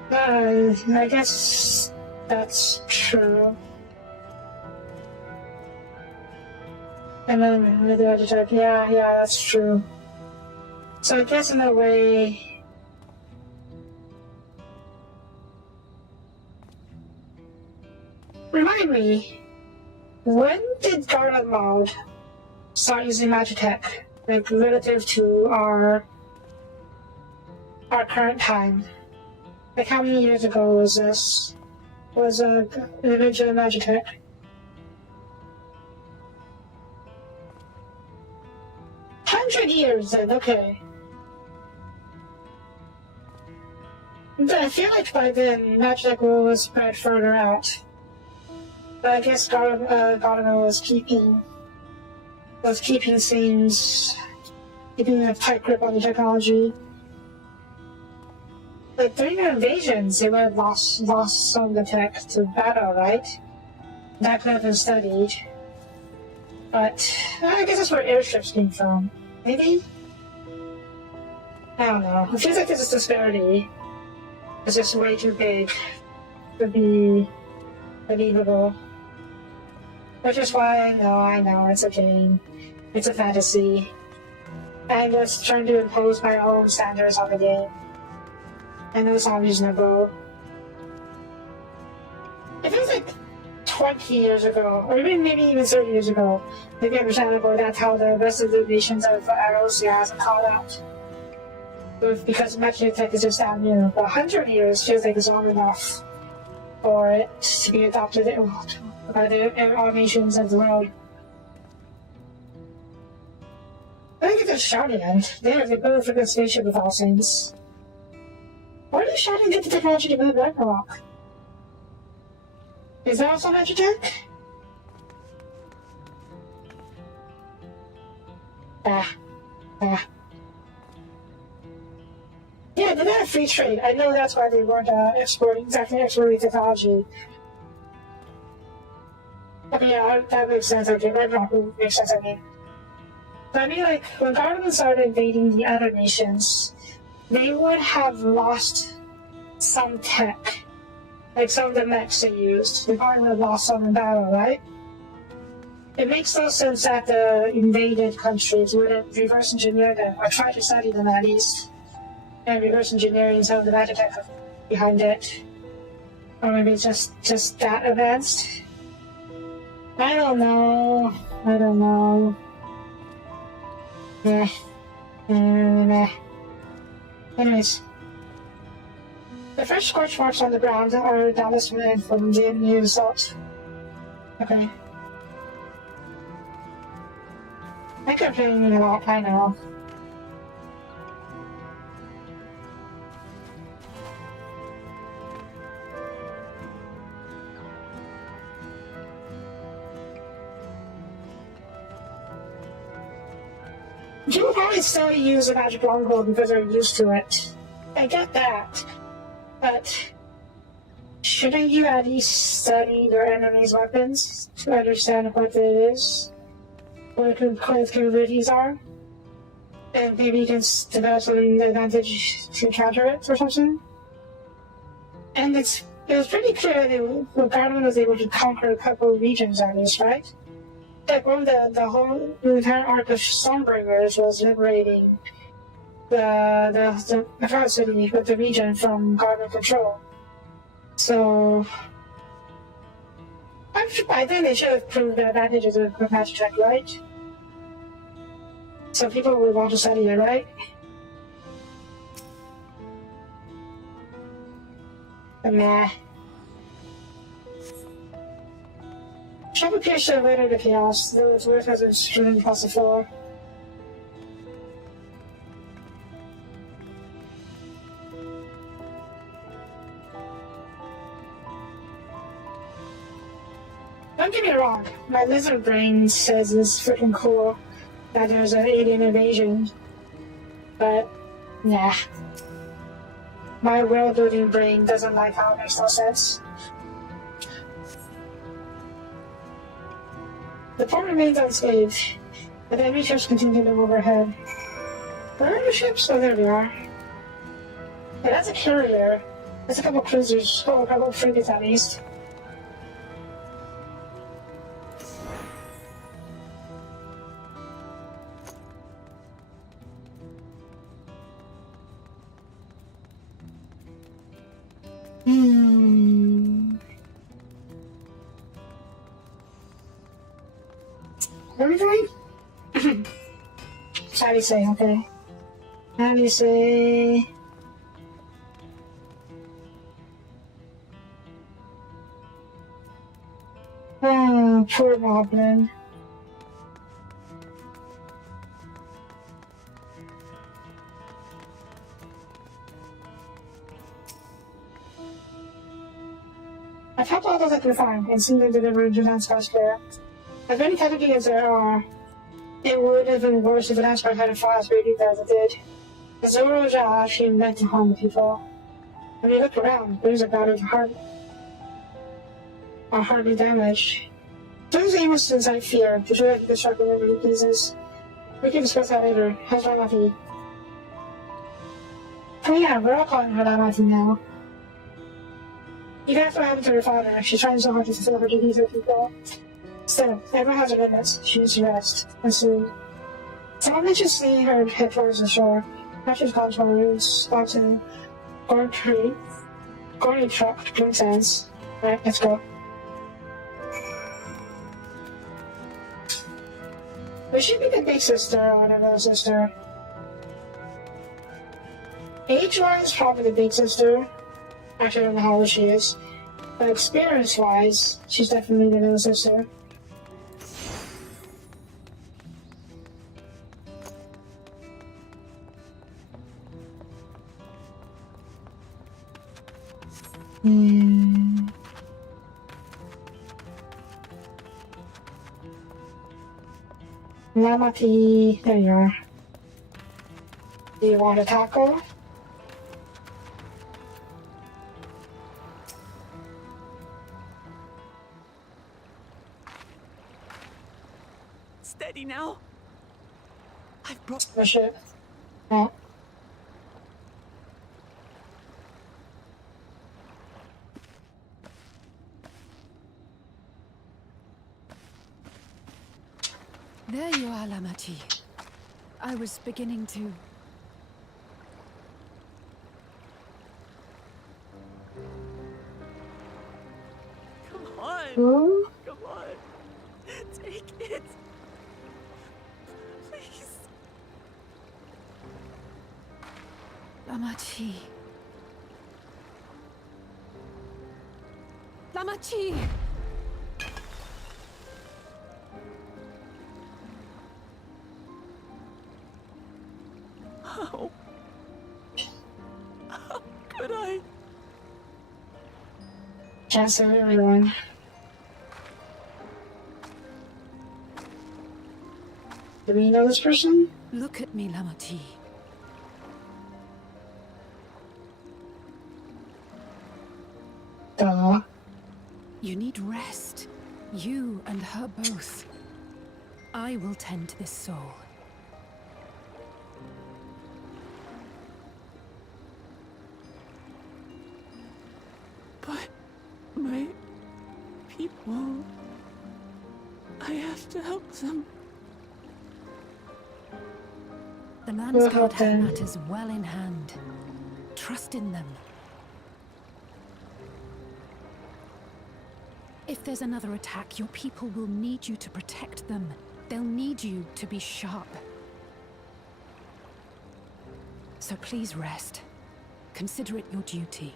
I guess that's true. And then with the Magitech, yeah, that's true. So I guess in a way, remind me, when did Garlemald start using Magitech, like relative to our current time? Like how many years ago was this? Was an image of Magitech? $100 then, okay. But I feel like by then Magitech was spread further out. But I guess Garlemald was keeping a tight grip on the technology. Like during the invasions, they would have lost some of the tech to battle, right? That could have been studied. But I guess that's where airships came from. Maybe? I don't know. It feels like this disparity is just way too big to be believable. Which is why I know, it's a game. It's a fantasy. I'm just trying to impose my own standards on the game. I know it's not reasonable. It feels like 20 years ago, or maybe even 30 years ago, maybe understandable, that's how the rest of the nations of Erosia hasn't caught up. Because Magitech is just that new. But 100 years feels like it's long enough for it to be adopted by all nations of the world. I think it's shouting at. They built a freaking spaceship with all things. Where did Shouting get the technology to build Ragnarok? Is that also Magitech? Yeah, they had free trade. I know that's why they weren't exporting technology. Okay, yeah, that makes sense. Okay, Ragnarok makes sense, I mean. But I mean, like, when Garlemald started invading the other nations, they would have lost some tech. Like some of the mechs they used. They probably would have lost some in battle, right? It makes no sense that the invaded countries wouldn't reverse engineer them, or try to study them at least, and reverse engineering some of the Magitech behind it. Or maybe it's just that advanced. I don't know. Yeah. Anyways. The first scorch marks on the ground are doubtless made from the new assault. Okay. I could play a lot, I know. People probably still use a magic longbow because they're used to it. I get that. But shouldn't you at least study their enemy's weapons to understand what it is? What its capabilities are? And maybe you can develop an advantage to counter it or something? And it was pretty clear that Garland was able to conquer a couple of regions at least, right? Like one of the entire arc of Stormbringers was liberating the front city with the region from government control. So I think they should have proved the advantages of the magic check, right? So people would want to study it, right? But nah. Shop appears to have entered the chaos, though its worth has extreme plus a 4. Don't get me wrong, my lizard brain says it's freaking cool that there's an alien invasion, but nah. My world-building brain doesn't like how it makes no sense. The port remains unscathed, but enemy ships continue to move overhead. Where are the ships? Oh, there we are. Yeah, that's a carrier. There's a couple cruisers, a couple frigates at least. What are we doing? How do you say, okay? How do you say? Oh, poor Moblin. I've helped all those I can find and seen them deliver to Landspark's care. As many casualties as there are, it would have been worse if the Landspark hadn't fought as bravely as it did. The Zoroja actually meant to harm the people. When you look around, there's about it are hardly damaged. Those aimless inside fear, to show that you can strike with many pieces. We can discuss that later. How's Ramati? Oh yeah, we're all calling her Ramati now. Even after what happened to her father, she's trying so hard to fulfill her duties with people. Still, everyone has her limits. She needs to rest. And soon. Someone mentioned seeing her head towards the shore. Now she's gone to her roots, gone to Gordy truck to Green Sands. Alright, let's go. Would she be the big sister or the little sister? Age-wise, probably the big sister. Actually, I don't know how old she is. But experience-wise, she's definitely the little sister. Ramati, there you are. Do you want a taco? Steady now. I've brought The ship. Yeah. There you are, Lamati. I was beginning to... Come on. Ooh. Come on. Take it. Please. Lamati. Lamati! How could I? Can't save everyone. Do we know this person? Look at me, Lamati. Duh. You need rest. You and her both. I will tend to this soul. But my people... I have to help them. The Landsguard have matters well in hand. Trust in them. If there's another attack, your people will need you to protect them. They'll need you to be sharp. So please rest. Consider it your duty.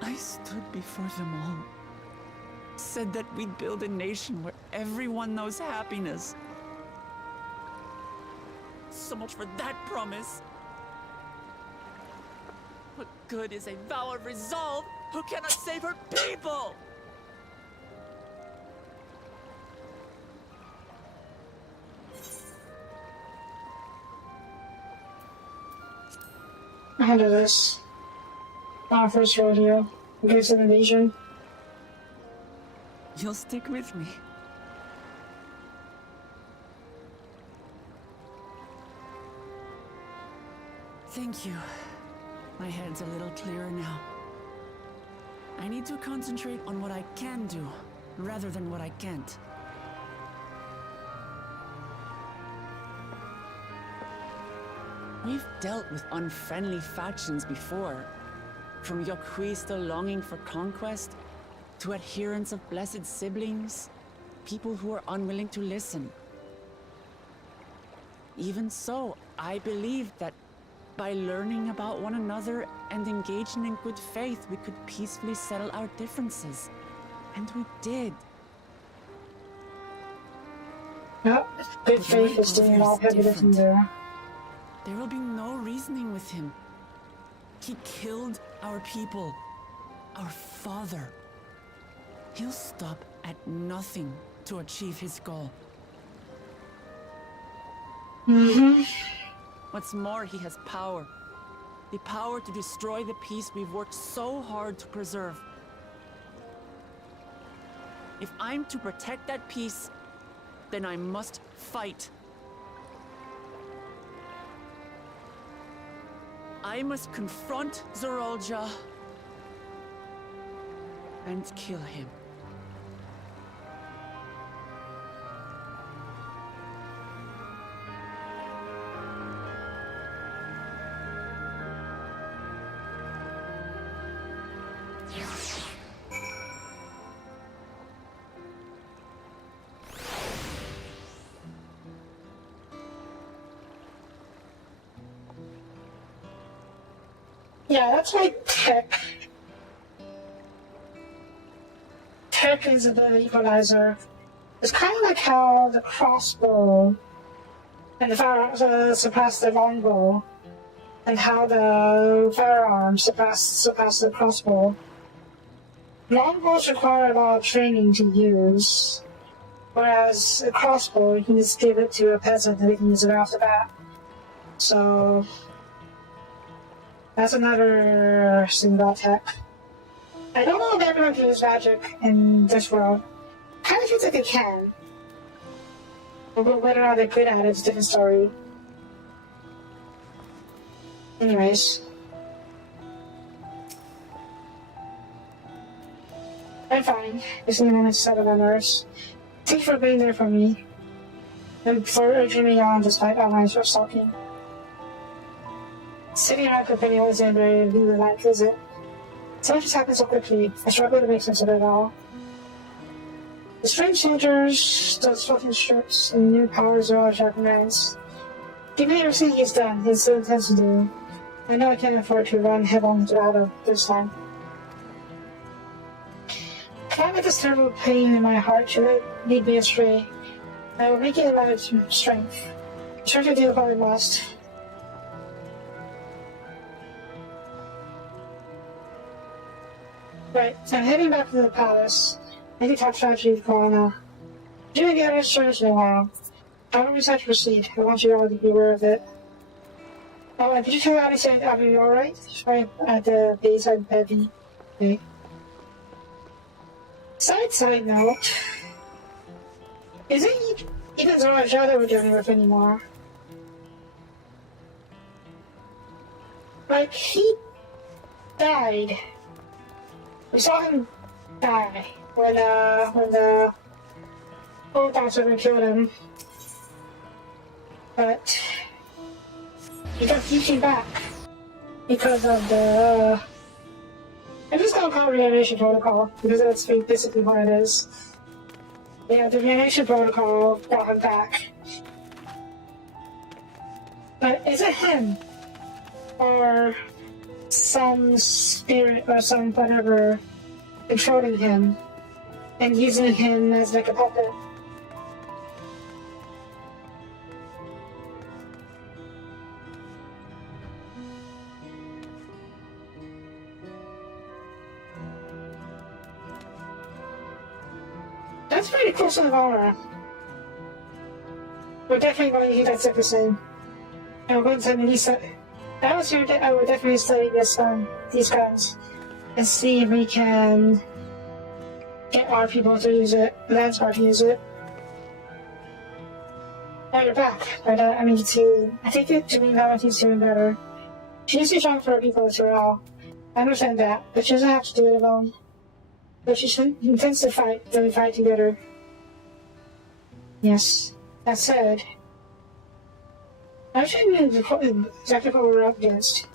I stood before them all. Said that we'd build a nation where everyone knows happiness. So much for that promise. What good is a vow of resolve who cannot save her people? I handle this. Our first rodeo. Gives an invasion. You'll stick with me. Thank you. My head's a little clearer now. I need to concentrate on what I can do, rather than what I can't. We've dealt with unfriendly factions before. From Yokhui still longing for conquest, to adherents of blessed siblings, people who are unwilling to listen. Even so, I believe that by learning about one another and engaging in good faith, we could peacefully settle our differences. And we did. Yep, good faith is doing all heavy lifting there. There will be no reasoning with him. He killed our people, our father. He'll stop at nothing to achieve his goal. What's more, he has power. The power to destroy the peace we've worked so hard to preserve. If I'm to protect that peace, then I must fight. I must confront Zorolja and kill him. Yeah, that's like tech. Tech is the equalizer. It's kind of like how the crossbow and the firearms surpass the longbow, and how the firearms surpass the crossbow. Longbows require a lot of training to use, whereas a crossbow, you can just give it to a peasant and they can use it right off the bat. So that's another thing about tech. I don't know if everyone can use magic in this world. Kind of feels like they can. But whether or not they're good at it is a different story. Anyways. I'm fine. Just need a moment to settle my nerves. Thanks for being there for me. And for urging me on despite all my stalking. Sitting around complaining wasn't very life, is it? So much just happened so quickly. I struggle to make sense of it all. The strange soldiers, those floating strips, and new powers are all recognized. Given everything he's done, he still intends to do. I know I can't afford to run headlong out of this time. can't let this terrible pain in my heart to lead me astray. I will make it a matter of strength. Try to deal with what I lost. Right, so I'm heading back to the palace. I need to talk strategy with Corona. Doing the other stories in a while. However we decide to proceed, I want you all to be aware of it. Oh, and did you tell Abby said I'll be alright? Right at the base of Bevy. Okay. Side note. Is it even Zorajah that we're dealing with anymore? Like, he died. We saw him die when the old doctor killed him. But he came back because of the I'm just gonna call it reanimation protocol because that's basically what it is. Yeah, the reanimation protocol brought him back. But is it him? Or some spirit or some whatever controlling him and using him as like a puppet? That's pretty close to the aura. We're definitely going to use that 6%. And we're going to send I would definitely study these guns and see if we can get our people to use it, Landscar to use it. Now you're back, but I think it to me now he's doing better. She needs to try for her people as well. I understand that, but she doesn't have to do it alone. But she intends to fight, then we fight together. Yes. That said, I shouldn't know exactly what we're up against.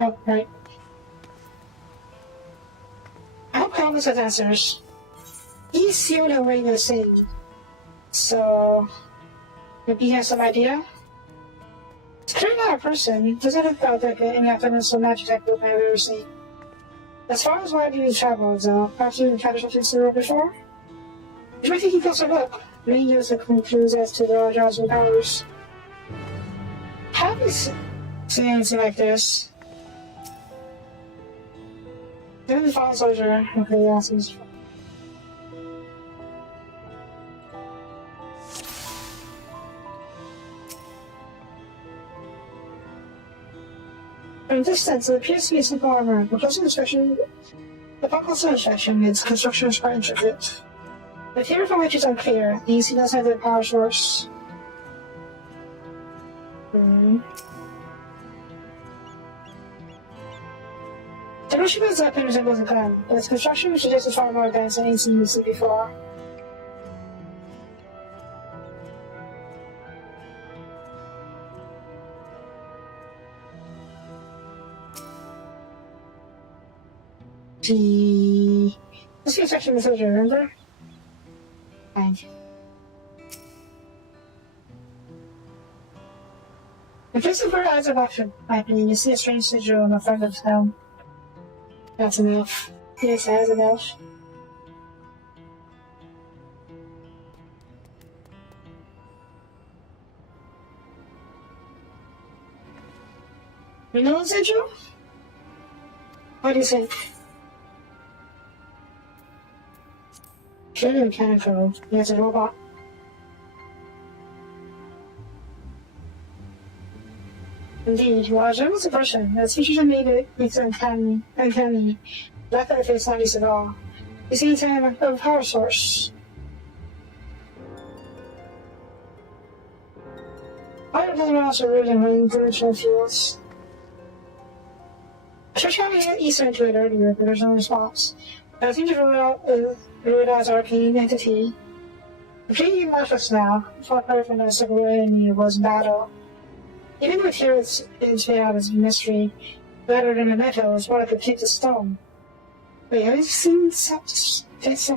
Oh, right. I hope Thomas has answers. He's the only way to sing. So, maybe he has some idea? It's clearly not a person. He doesn't look like any optimistic magic technique I've ever seen. As far as why do you travel, though, perhaps you've encountered something similar before? You might think he goes a look. May use the clues as to the Raja's powers. Have you seen anything like this? Then the fallen soldier. Okay, yeah, so it's from distance, it appears to be a simple armor, but closer inspection, upon closer inspection, its construction is quite intricate. The theory from which is unclear, these he does have the power source. The notion of its weapon resembles a gun, but its construction suggests far more advanced than anything you've seen before. This is section of the soldier, remember? Fine. If this is where eyes are happening, you see a strange sigil on the front of them. That's enough. Yes, that is enough. You know the sigil? What do you think? Purely mechanical. Yes, a robot. Indeed, while a general suppression, the features are made it makes it uncanny. Lack of face not least at all. You see it's a power source. Other than also rooted in dimensional fields. I tried trying to get Easter into it earlier, but there's no response. I think to rule out arcane entity. Completely lifeless now, fought better from the civil enemy was in battle. Even with here it's made out as a mystery, better than the metal is what I could keep the stone. Wait, have you seen this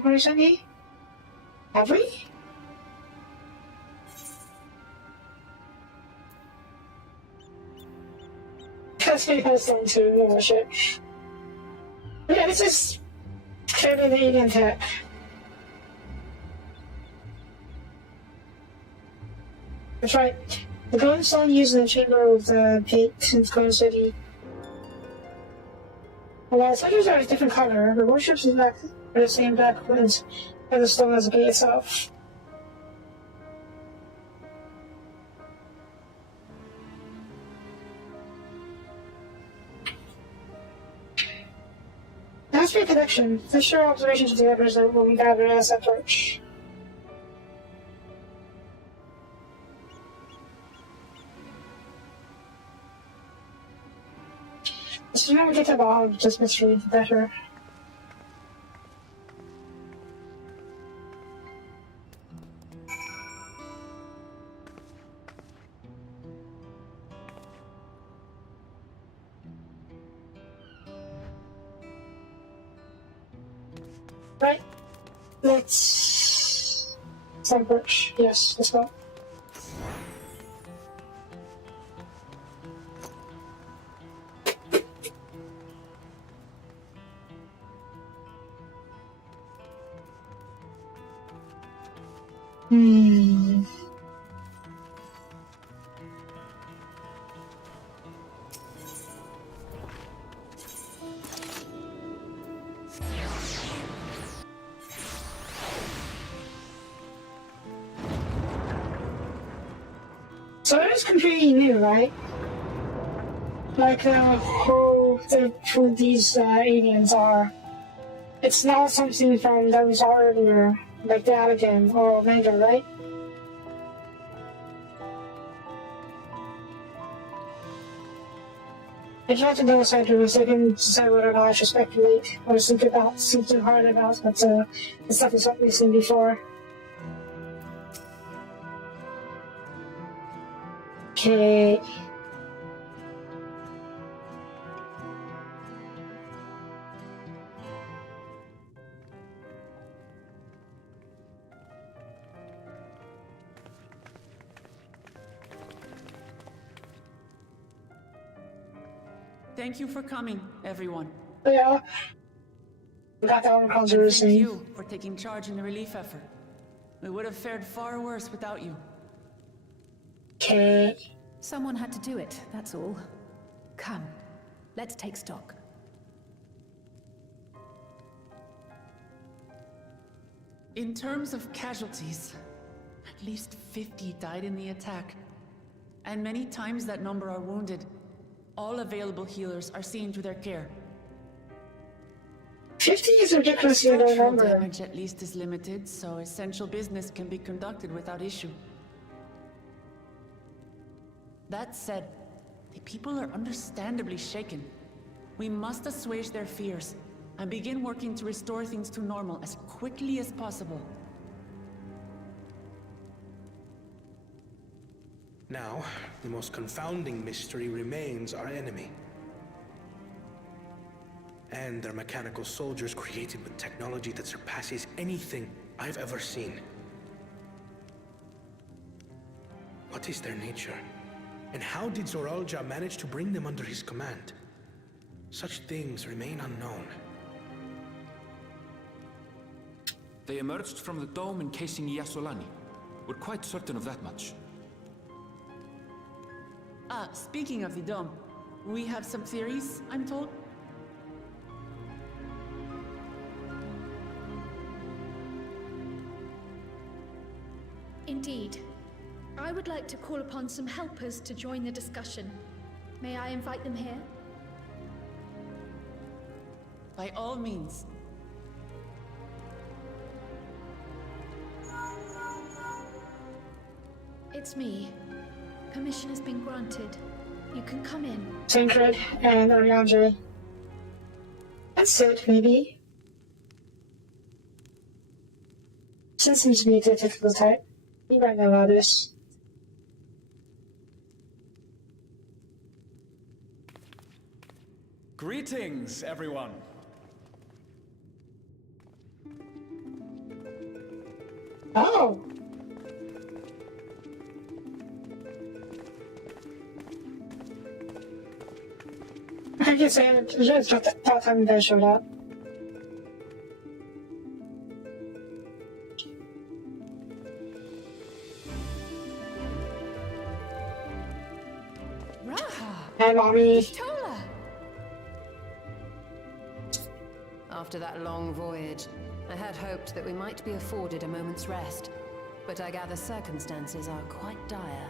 recently? Have we? That's what I was going to. Oh shit. Yeah, this is clearly the alien tech. That's right. The guns are used in the chamber of the pit in Sky City. While the soldiers are a different color, the warships are the same black winds as the stone as the gate itself. There has to be a connection. Let's share observations with the others that will be gathered as that approach. The sooner we get to the bottom of this mystery, the better. Right. Let's approach. Yes, let's go. So it is completely new, right? Like who these aliens are. It's not something from that we saw earlier, like the Alligan or Omega, right? If you have to go aside to this, I can decide whether or not I should speculate or think too hard about, but the stuff is what we've seen before. Okay. Thank you for coming, everyone. Yeah. We got that one And controversy. thank you for taking charge in the relief effort. We would have fared far worse without you. Okay. Someone had to do it, that's all. Come, let's take stock. In terms of casualties, at least 50 died in the attack. And many times that number are wounded. All available healers are seen to their care. 50 is ridiculously low Structural number. damage at least is limited, so essential business can be conducted without issue. That said, the people are understandably shaken. We must assuage their fears and begin working to restore things to normal as quickly as possible. Now, the most confounding mystery remains our enemy. And their mechanical soldiers created with technology that surpasses anything I've ever seen. What is their nature? And how did Zoralja manage to bring them under his command? Such things remain unknown. They emerged from the dome encasing Yasolani. We're quite certain of that much. Speaking of the dome, we have some theories, I'm told. Indeed. I would like to call upon some helpers to join the discussion. May I invite them here? By all means. It's me. Permission has been granted. You can come in. Tancred and Oriandre. That's it, maybe. Since seems to be a typical type. You might know about this. Greetings, everyone. Oh! I can say it just that time they showed up. Hey, Mommy. Tola! After that long voyage, I had hoped that we might be afforded a moment's rest, but I gather circumstances are quite dire.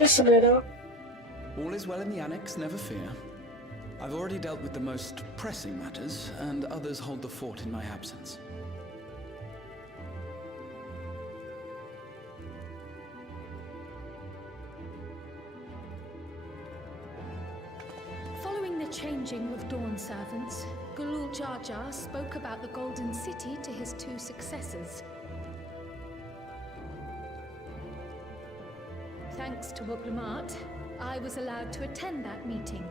Just a little. All is well in the annex, never fear. I've already dealt with the most pressing matters, and others hold the fort in my absence. Following the changing of Dawn servants, Gulul Jar Jar spoke about the Golden City to his two successors. Thanks to Wuglamat, I was allowed to attend that meeting.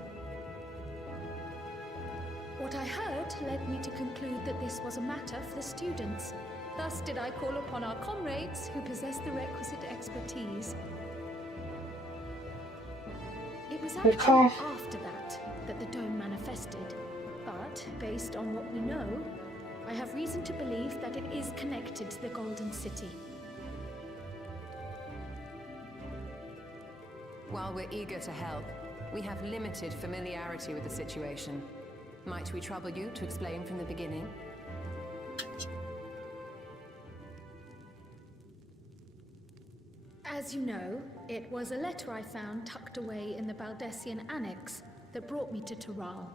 What I heard led me to conclude that this was a matter for the students. Thus did I call upon our comrades who possess the requisite expertise. It was actually after that the dome manifested. But, based on what we know, I have reason to believe that it is connected to the Golden City. While we're eager to help, we have limited familiarity with the situation. Might we trouble you to explain from the beginning? As you know, it was a letter I found tucked away in the Baldessian Annex that brought me to Taral.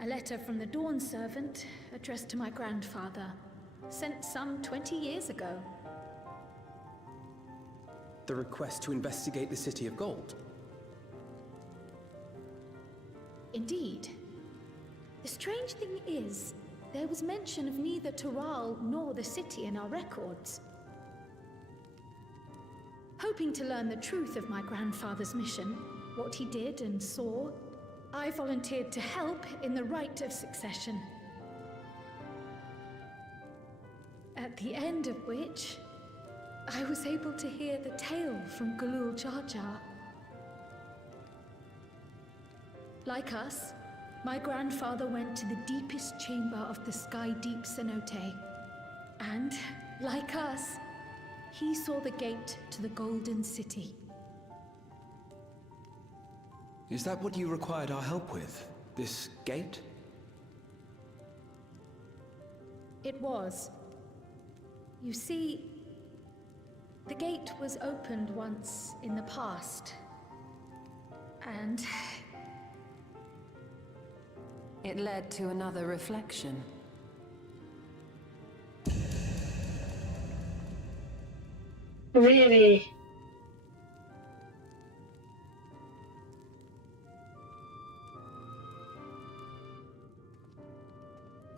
A letter from the Dawn servant, addressed to my grandfather, sent some 20 years ago. The request to investigate the City of Gold? Indeed. The strange thing is, there was mention of neither Taral nor the city in our records. Hoping to learn the truth of my grandfather's mission, what he did and saw, I volunteered to help in the rite of succession. At the end of which, I was able to hear the tale from Gulul Jar Jar. Like us, my grandfather went to the deepest chamber of the Sky Deep Cenote. And, like us, he saw the gate to the Golden City. Is that what you required our help with? This gate? It was. You see, the gate was opened once in the past. And it led to another reflection. Really?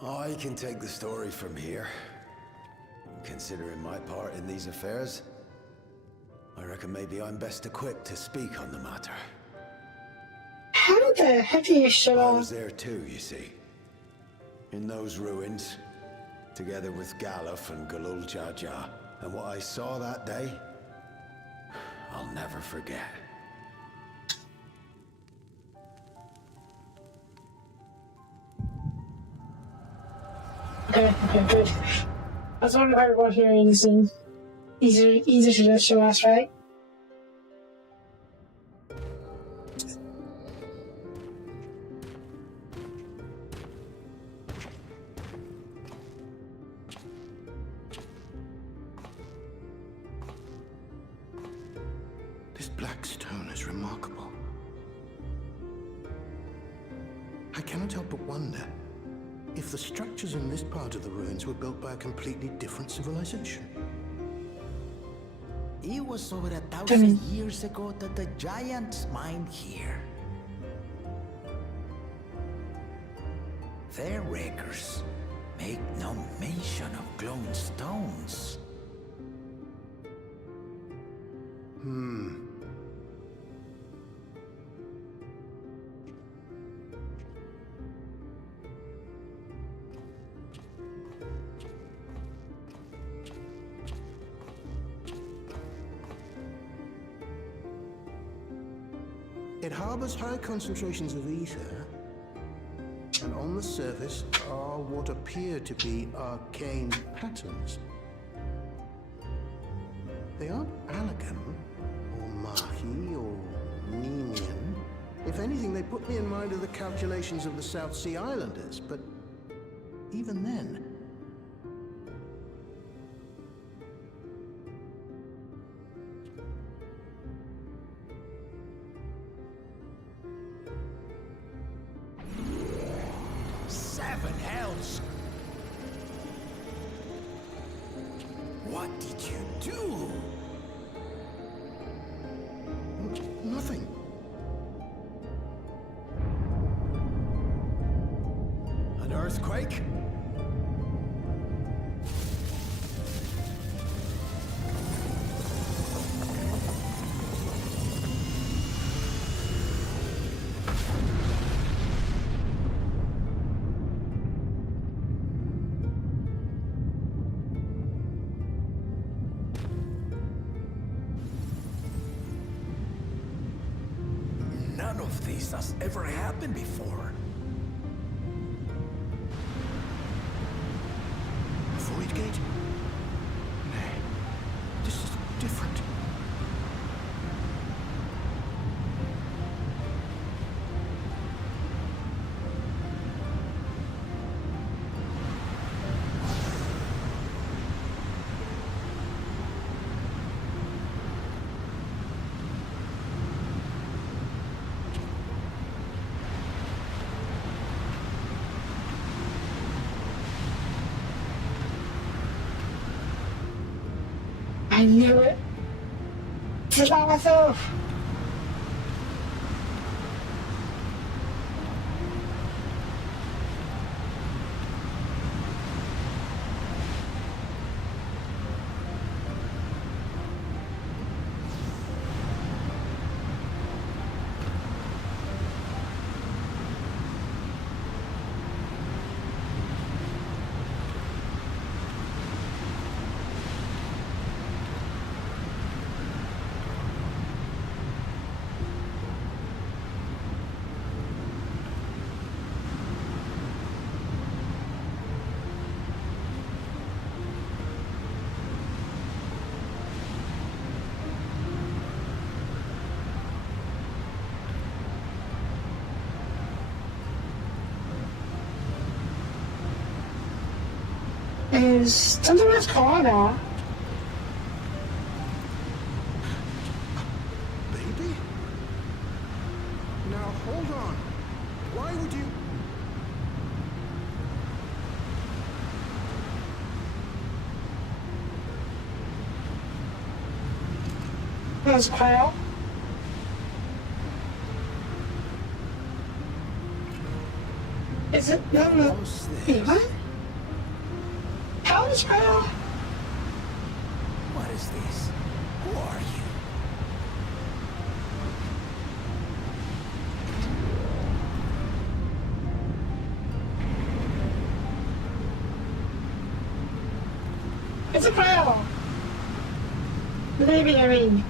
I can take the story from here. Considering my part in these affairs, I reckon maybe I'm best equipped to speak on the matter. How the heck do you show I up? was there too, you see. In those ruins, together with Galuf and Gulul Jar Jar. And what I saw that day, I'll never forget. Okay, good. I was wondering what hearing is easy to just show us, right? This black stone is remarkable. I cannot help but wonder if the structures in this part of the ruins were built by a completely different civilization. It was over 1,000 years ago that the giants mined here. Their records make no mention of glowing stones. It harbors high concentrations of ether, and on the surface are what appear to be arcane patterns. They aren't Allegan, or Mahi, or Nemian. If anything, they put me in mind of the calculations of the South Sea Islanders, but even then... Seven hells! What did you do? Nothing. An earthquake? None of this has ever happened before. Void gate? Nay, this is different. I knew it. It's not myself. Is something that's called out. Baby? Now hold on. Why would you... There's Quail. Is it no Eva? How is Quail? What is this? Who are you? It's a Quail. Maybe, I mean.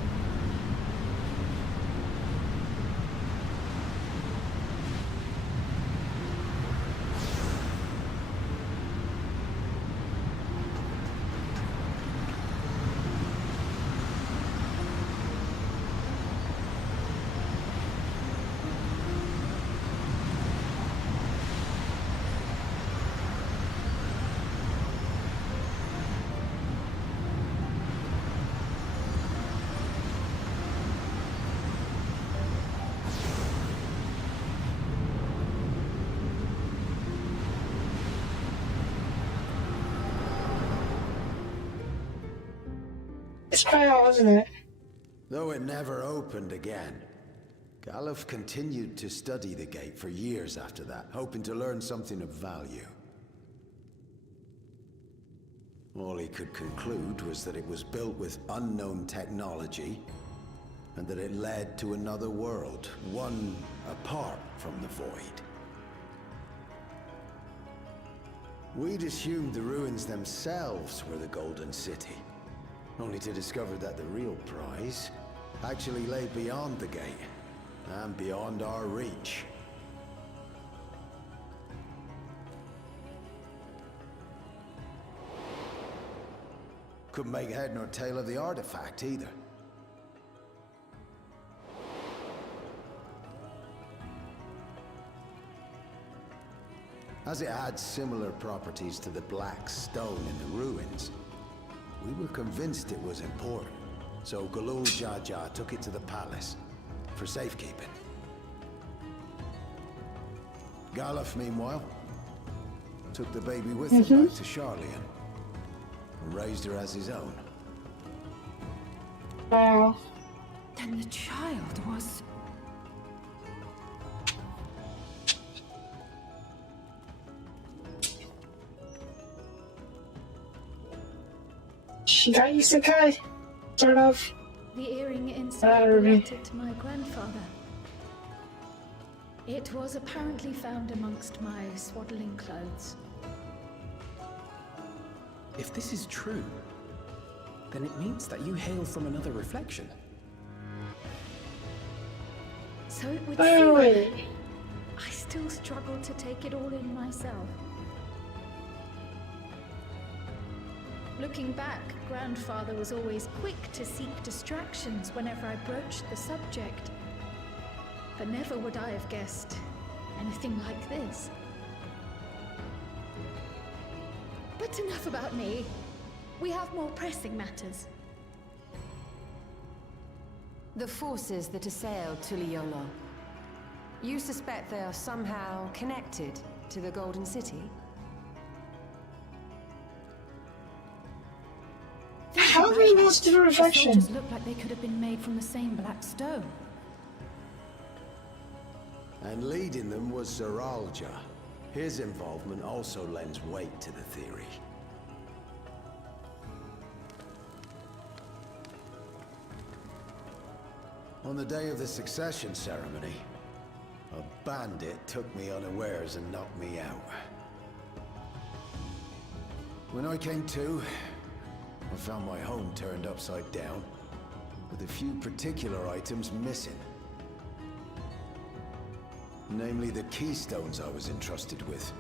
It's Quail, isn't it? Though it never opened again. Galuf continued to study the gate for years after that, hoping to learn something of value. All he could conclude was that it was built with unknown technology, and that it led to another world, one apart from the Void. We'd assumed the ruins themselves were the Golden City, only to discover that the real prize actually lay beyond the gate, and beyond our reach. Couldn't make head nor tail of the artifact either. As it had similar properties to the black stone in the ruins, we were convinced it was important. So Galul Jaja took it to the palace for safekeeping. Galuf, meanwhile, took the baby with him back to Charlian and raised her as his own. Wow. Then the child was... She got isekai, sort of. The earring inside belonged to my grandfather. It was apparently found amongst my swaddling clothes. If this is true, then it means that you hail from another reflection. So it would Wait. seem. I still struggle to take it all in myself. Looking back, Grandfather was always quick to seek distractions whenever I broached the subject. But never would I have guessed anything like this. But enough about me. We have more pressing matters. The forces that assailed Tuliyola. You suspect they are somehow connected to the Golden City? How many notes to the reflection? The soldiers look like they could have been made from the same black stone. And leading them was Zeralja. His involvement also lends weight to the theory. On the day of the succession ceremony, a bandit took me unawares and knocked me out. When I came to, I found my home turned upside down, with a few particular items missing. Namely the keystones I was entrusted with,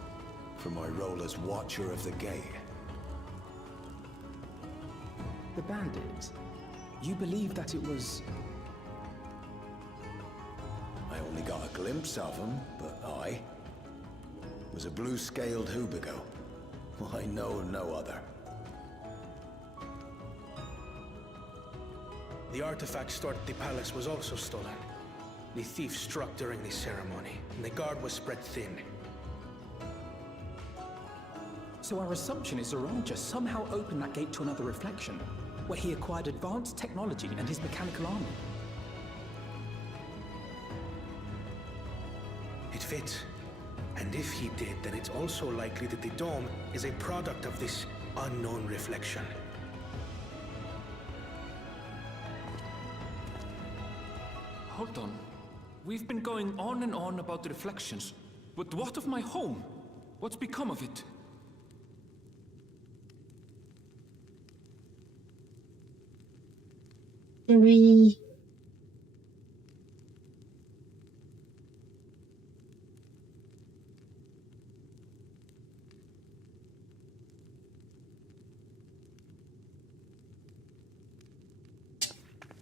for my role as Watcher of the Gate. The bandit? You believe that it was... I only got a glimpse of him, but I was a blue-scaled Hubigo. I know no other. The artifact stored at the palace was also stolen. The thief struck during the ceremony, and the guard was spread thin. So our assumption is Zeralja somehow opened that gate to another reflection, where he acquired advanced technology and his mechanical armor. It fits. And if he did, then it's also likely that the dome is a product of this unknown reflection. Hold on. We've been going on and on about the reflections, but what of my home? What's become of it? Do we...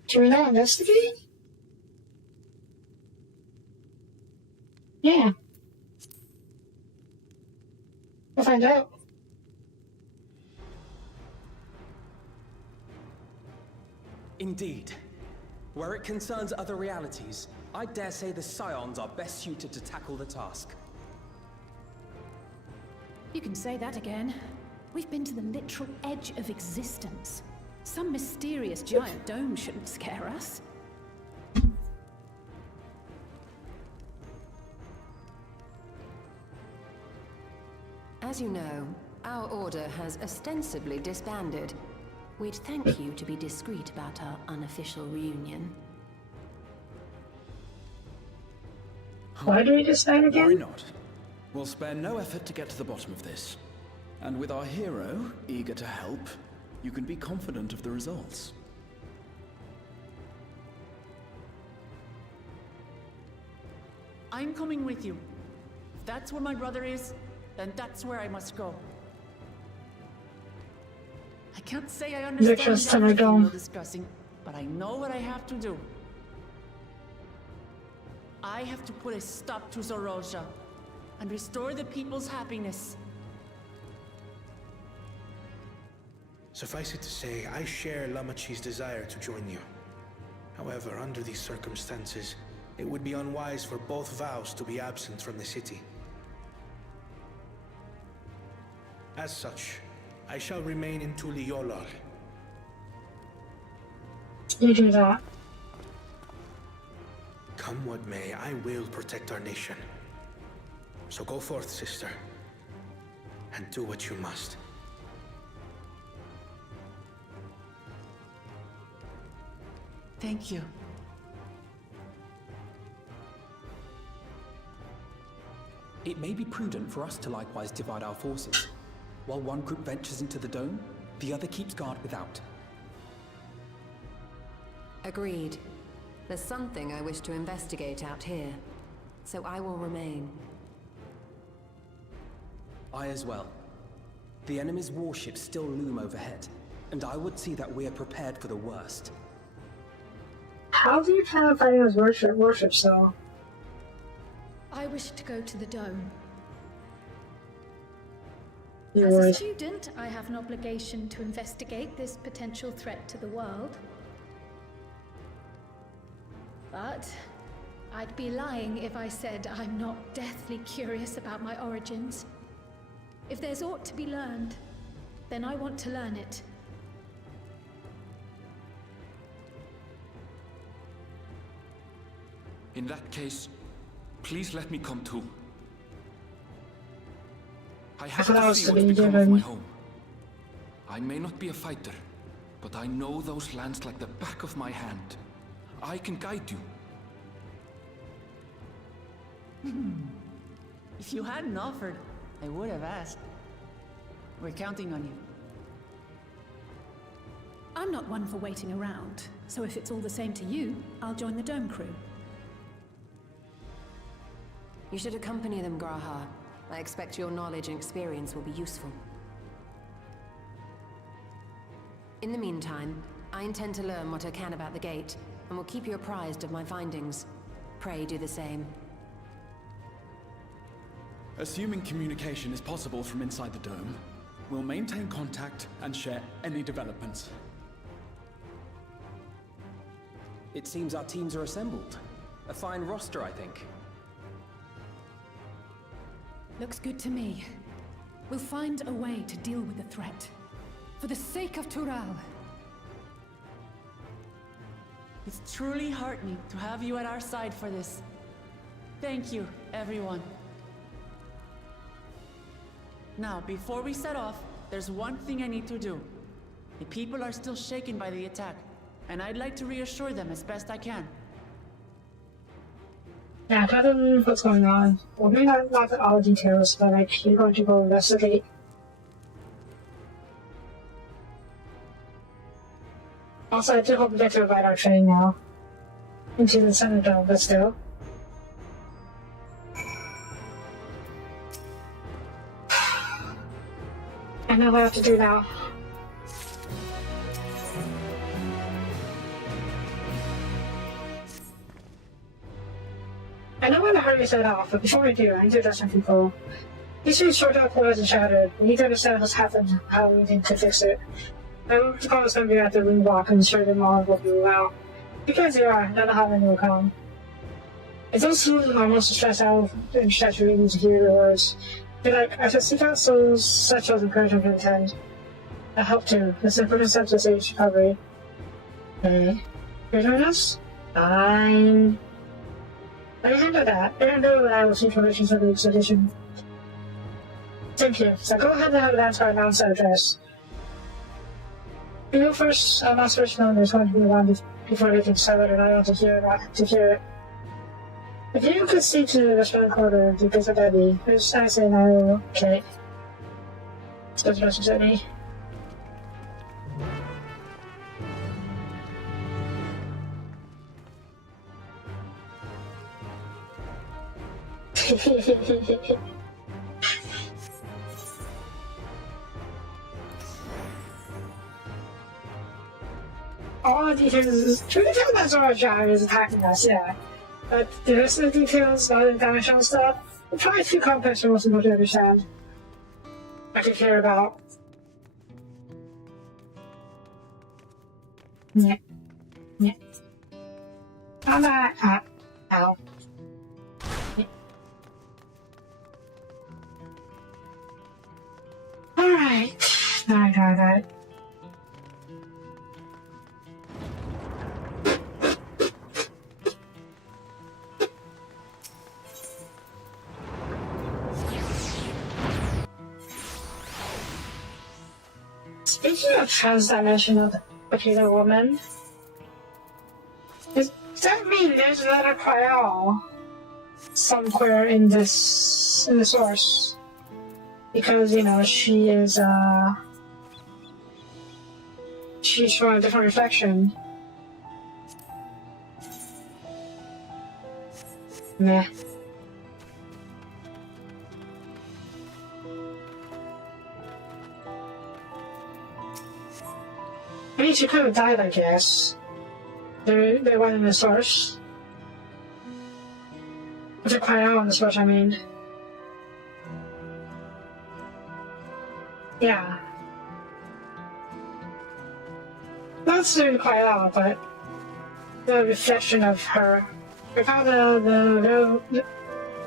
Do we not investigate? Yeah. We'll find out. Indeed. Where it concerns other realities, I dare say the Scions are best suited to tackle the task. You can say that again. We've been to the literal edge of existence. Some mysterious giant dome shouldn't scare us. As you know, our order has ostensibly disbanded. We'd thank you to be discreet about our unofficial reunion. Why do we disband again? Why not? We'll spare no effort to get to the bottom of this. And with our hero eager to help, you can be confident of the results. I'm coming with you. If that's where my brother is, then that's where I must go. I can't say I understand everything you're discussing, but I know what I have to do. I have to put a stop to Zorozha and restore the people's happiness. Suffice it to say, I share Lamachi's desire to join you. However, under these circumstances, it would be unwise for both vows to be absent from the city. As such, I shall remain in Tuliolol. You do that. Come what may, I will protect our nation. So go forth, sister, and do what you must. Thank you. It may be prudent for us to likewise divide our forces. While one group ventures into the dome, the other keeps guard without. Agreed. There's something I wish to investigate out here, so I will remain. I as well. The enemy's warships still loom overhead, and I would see that we are prepared for the worst. How do you plan on fighting those warships, though? I wish to go to the dome. You As a would. student, I have an obligation to investigate this potential threat to the world. But I'd be lying if I said I'm not deathly curious about my origins. If there's aught to be learned, then I want to learn it. In that case, please let me come too. I have to see what's become of my home. I may not be a fighter, but I know those lands like the back of my hand. I can guide you. If you hadn't offered, I would have asked. We're counting on you. I'm not one for waiting around, so if it's all the same to you, I'll join the dome crew. You should accompany them, Graha. I expect your knowledge and experience will be useful. In the meantime, I intend to learn what I can about the gate, and will keep you apprised of my findings. Pray do the same. Assuming communication is possible from inside the dome, we'll maintain contact and share any developments. It seems our teams are assembled. A fine roster, I think. Looks good to me. We'll find a way to deal with the threat. For the sake of Tural. It's truly heartening to have you at our side for this. Thank you, everyone. Now, before we set off, there's one thing I need to do. The people are still shaken by the attack, and I'd like to reassure them as best I can. Yeah, tell them what's going on. Well, maybe not all the details, but like, you're going to go investigate. Also, I do hope we get to ride our train now. Into the center dome, but still. I know what I have to do now. I know when to hurry set off, but before we do, I need to address some people. These two short out clothes and shattered. We need to understand what's happened, how we need to fix it. I want to call somebody at the room block and ensure them all will be well. Because they are, none of how many will come. It does seem almost stressed out and stressed for me to hear the words. But like, I should seek out souls such as encouragement can attend. I hope to. It's the first step to stage recovery. Hey, you're doing us? Fine. I can handle that. Aaron and I will see information for the expedition. Thank you. So go ahead and have an answer announce that address. You first, last first known there's going to be around before they can sell it, and I want to hear it. If you could see to the restaurant quarter to visit Eddie, there's I say now, okay. Let's message Eddie. All the details, to the detail that Zorajai is attacking us, yeah. But the rest of the details, all the dimensional stuff, are probably too complex for most people to understand. I could care about. Yeah. Yeah. I'm not. Ow. Yeah. Alright. I got it. Speaking of transdimensional computer woman, does that mean there's another Kyle somewhere in the source? Because, you know, she is, she's from a different reflection. Meh. I mean, she could have died, I guess. They went in the source. They're quite out in the source, I mean. Yeah. Not necessarily quite out, but the reflection of her. I found the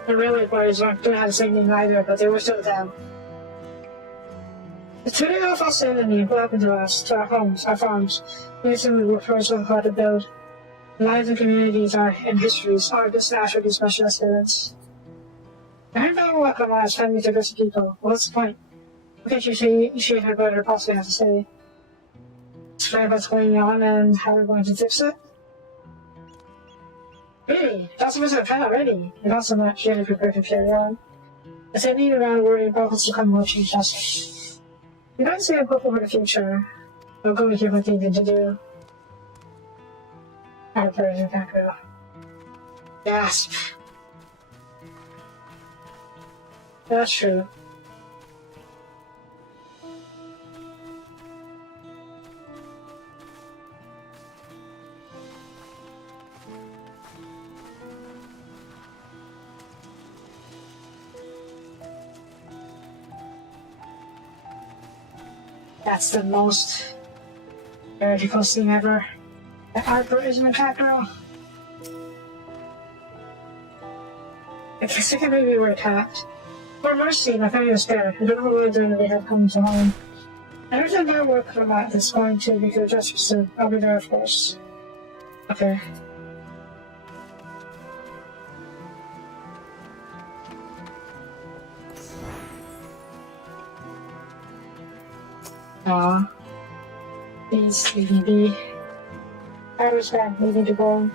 railway boys weren't doing the same thing either, but they were still them. The two of us enemy, what happened to us, to our homes, our farms, recently were first of how to build. Lives and communities are and histories are just naturally special experience. I heard about what Lamar's family to diverse people. What's the point? What can't you say she and her brother possibly have to say? Explain what's going on and how we're going to fix it? Really? That's a visit plan already. And not so much really prepared to carry on. As I need around worrying about what's to come will change nothing. You don't see a hope over the future. I'll go with you with anything to do. Our version of that girl. Gasp. That's true. That's the most vertical thing ever. The Harper isn't a cat girl. I guess I can maybe wear a cat. For Mercy, my family was scared. I don't know what they're doing they have come to home. I heard that my work from that is going to be good just soon. I'll be there, of course. Okay. Aw. Please, leave me be. I respect needing to go.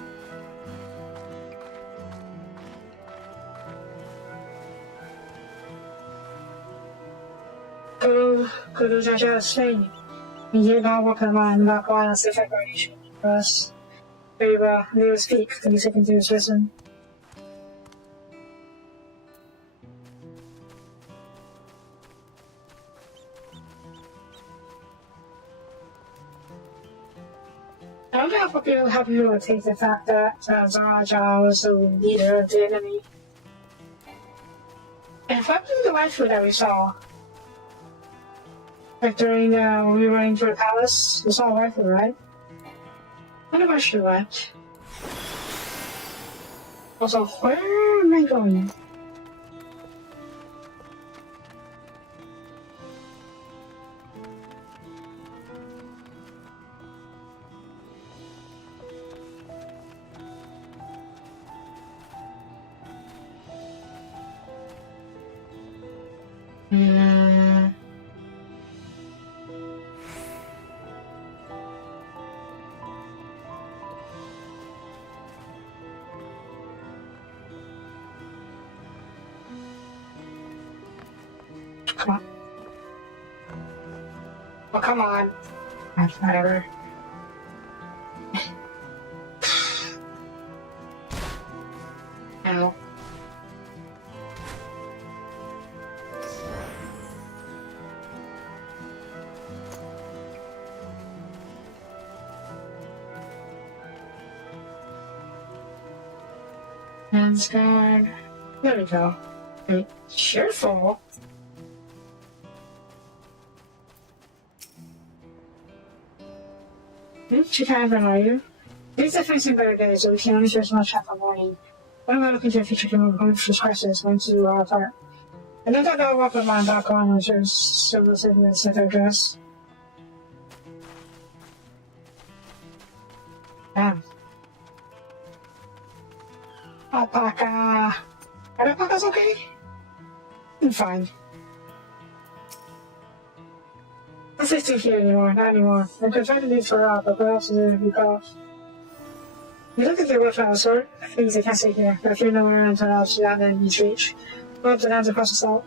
Could I just say, you know what am I not going to say preparation for us? Very well, we will speak. Can you take into his wisdom? I don't know if people have you take the fact that Zaraja was the leader of the enemy. And if I do the waifu that we saw, like during when we were running through the palace, we saw a waifu, right? I wonder where she went. Also, where am I going? Come on. Oh, come on. Whatever. Ow. Lens guard. There we go. Wait, cheerful? She can't even are you? These are facing better days, so we can only share so much half a morning. What am I looking to a future human going through this crisis, going to do our part? And then I'll walk with my back on, which is similar to the center dress. Damn. Alpaca. Are alpacas okay? I'm fine. Let's say still here anymore, not anymore. I could try to leave for out, but what else is there to be off? You look at the work out sort, things I can't say here, but if you're nowhere until else, you're in each reach. Go up the lands across the salt.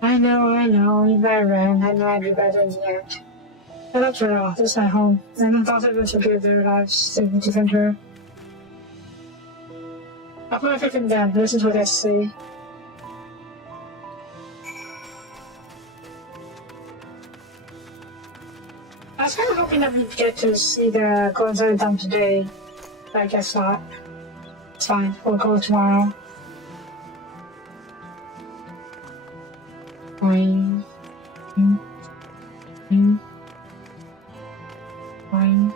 I know, you better run. I know I'd be better in the end. I left her off, this is my home, and I thought everyone should give their lives to defend her. I'll put everything down, listen to what they have to say. I was kind of hoping that we'd get to see the coincident done today, but I guess not. It's fine, we'll go tomorrow. Fine. Fine.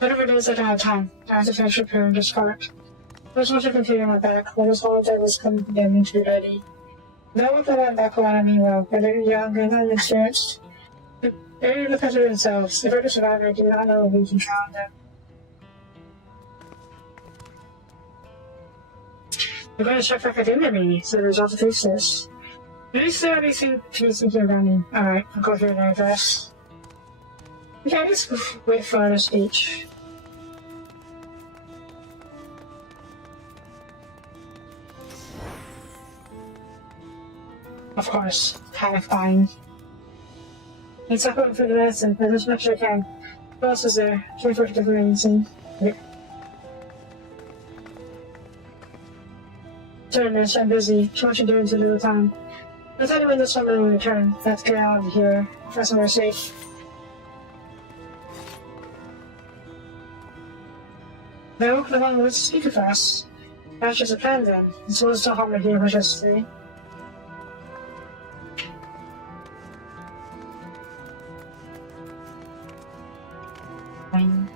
Whatever it is, I don't have time. I have to finish repairing this part. I just want to continue my back. When this whole day was coming beginning to be ready. Now with the land back around me well, whether you're young and unexperienced, they look after themselves. If we're the survivor, do not know we can count on them. We're going to check back at the enemy, so the result of this. Maybe still anything to be thinking about me. Alright, I'll go through their address. Yeah, just wait for the speech. Of course, panic buying. It's up for the medicine, but as much as I can. What else is there? 24 different medicine. Sorry, miss, I'm busy. Too much to do in too little time. I'll tell you when the summer will return. Let's get out of here. Find somewhere safe. No, the one was speaker for us. That's just a plan then. So what's the harm here for just today? Fine.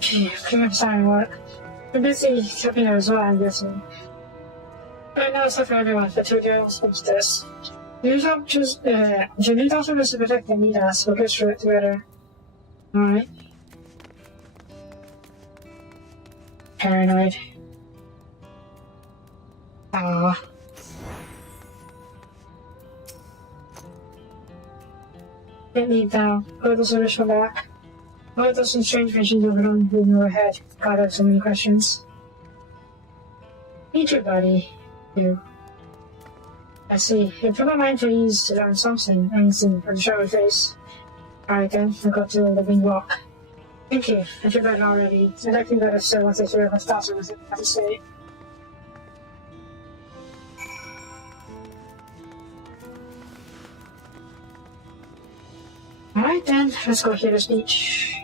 Gee, clean up sign work. We're busy helping her as well, I'm guessing. Right now it's not for everyone, but two girls comes this. You need also to protect the need us, we'll get through it together. Alright. Paranoid. Ah. Get me down. Go to the service from back. What are some strange visions of it on in your head? God, I have so many questions. Meet your buddy. You. I see. You put my mind to ease to learn something, anything, from the show face. Alright then, we'll go to the living walk. Thank you. I feel better already. I'd like to be better still once I hear what thoughts with it have to say. Alright then, let's go hear the speech.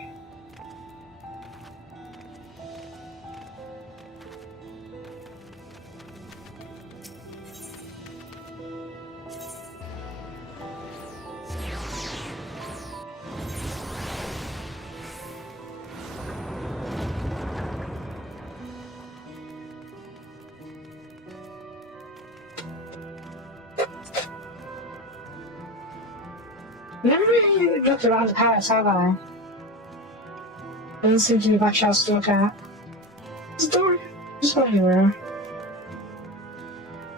Never really looked around the palace, have I? Doesn't seem to be much else to look at. It's a door. Just go anywhere.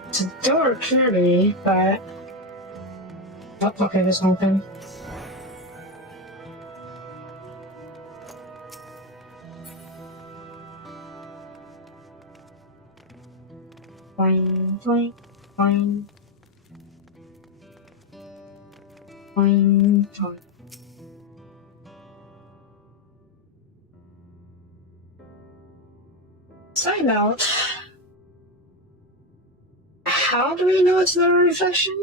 It's a door, clearly, but... Oh, okay, there's nothing. Boing, boing, boing. Boing, boing. Side note, how do we know it's not a reflection?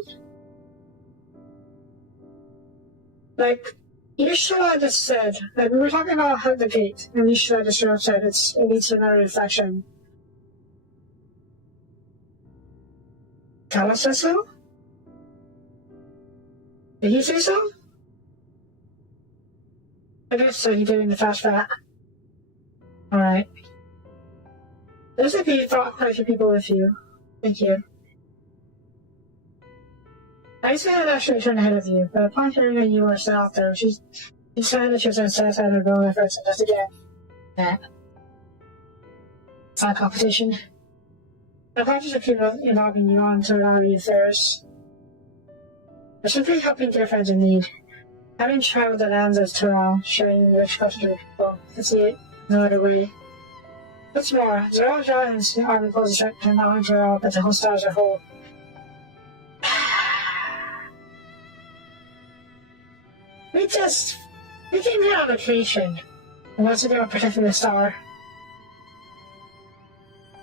Like, you should have just said, like, we were talking about how the gate, and you should have just said it's another reflection. Kala said so? Did he say so? I guess so, he did in the fast fat. Alright. There's a few thought quite a few people with you. Thank you. I said I'd actually turn ahead of you, but upon hearing that you were still out there, she decided that she was unsatisfied with her own efforts and just again. That. It's not competition. I'm conscious of people involving you on to a lot of the affairs. But simply helping dear friends in need. Having traveled the lands of Tural, sharing rich culture to people, to see it no other way. What's more, Zeral's islands army poses a threat to not only Tural, but the whole star as a whole. We came here on vacation. And once again, we're protecting the star.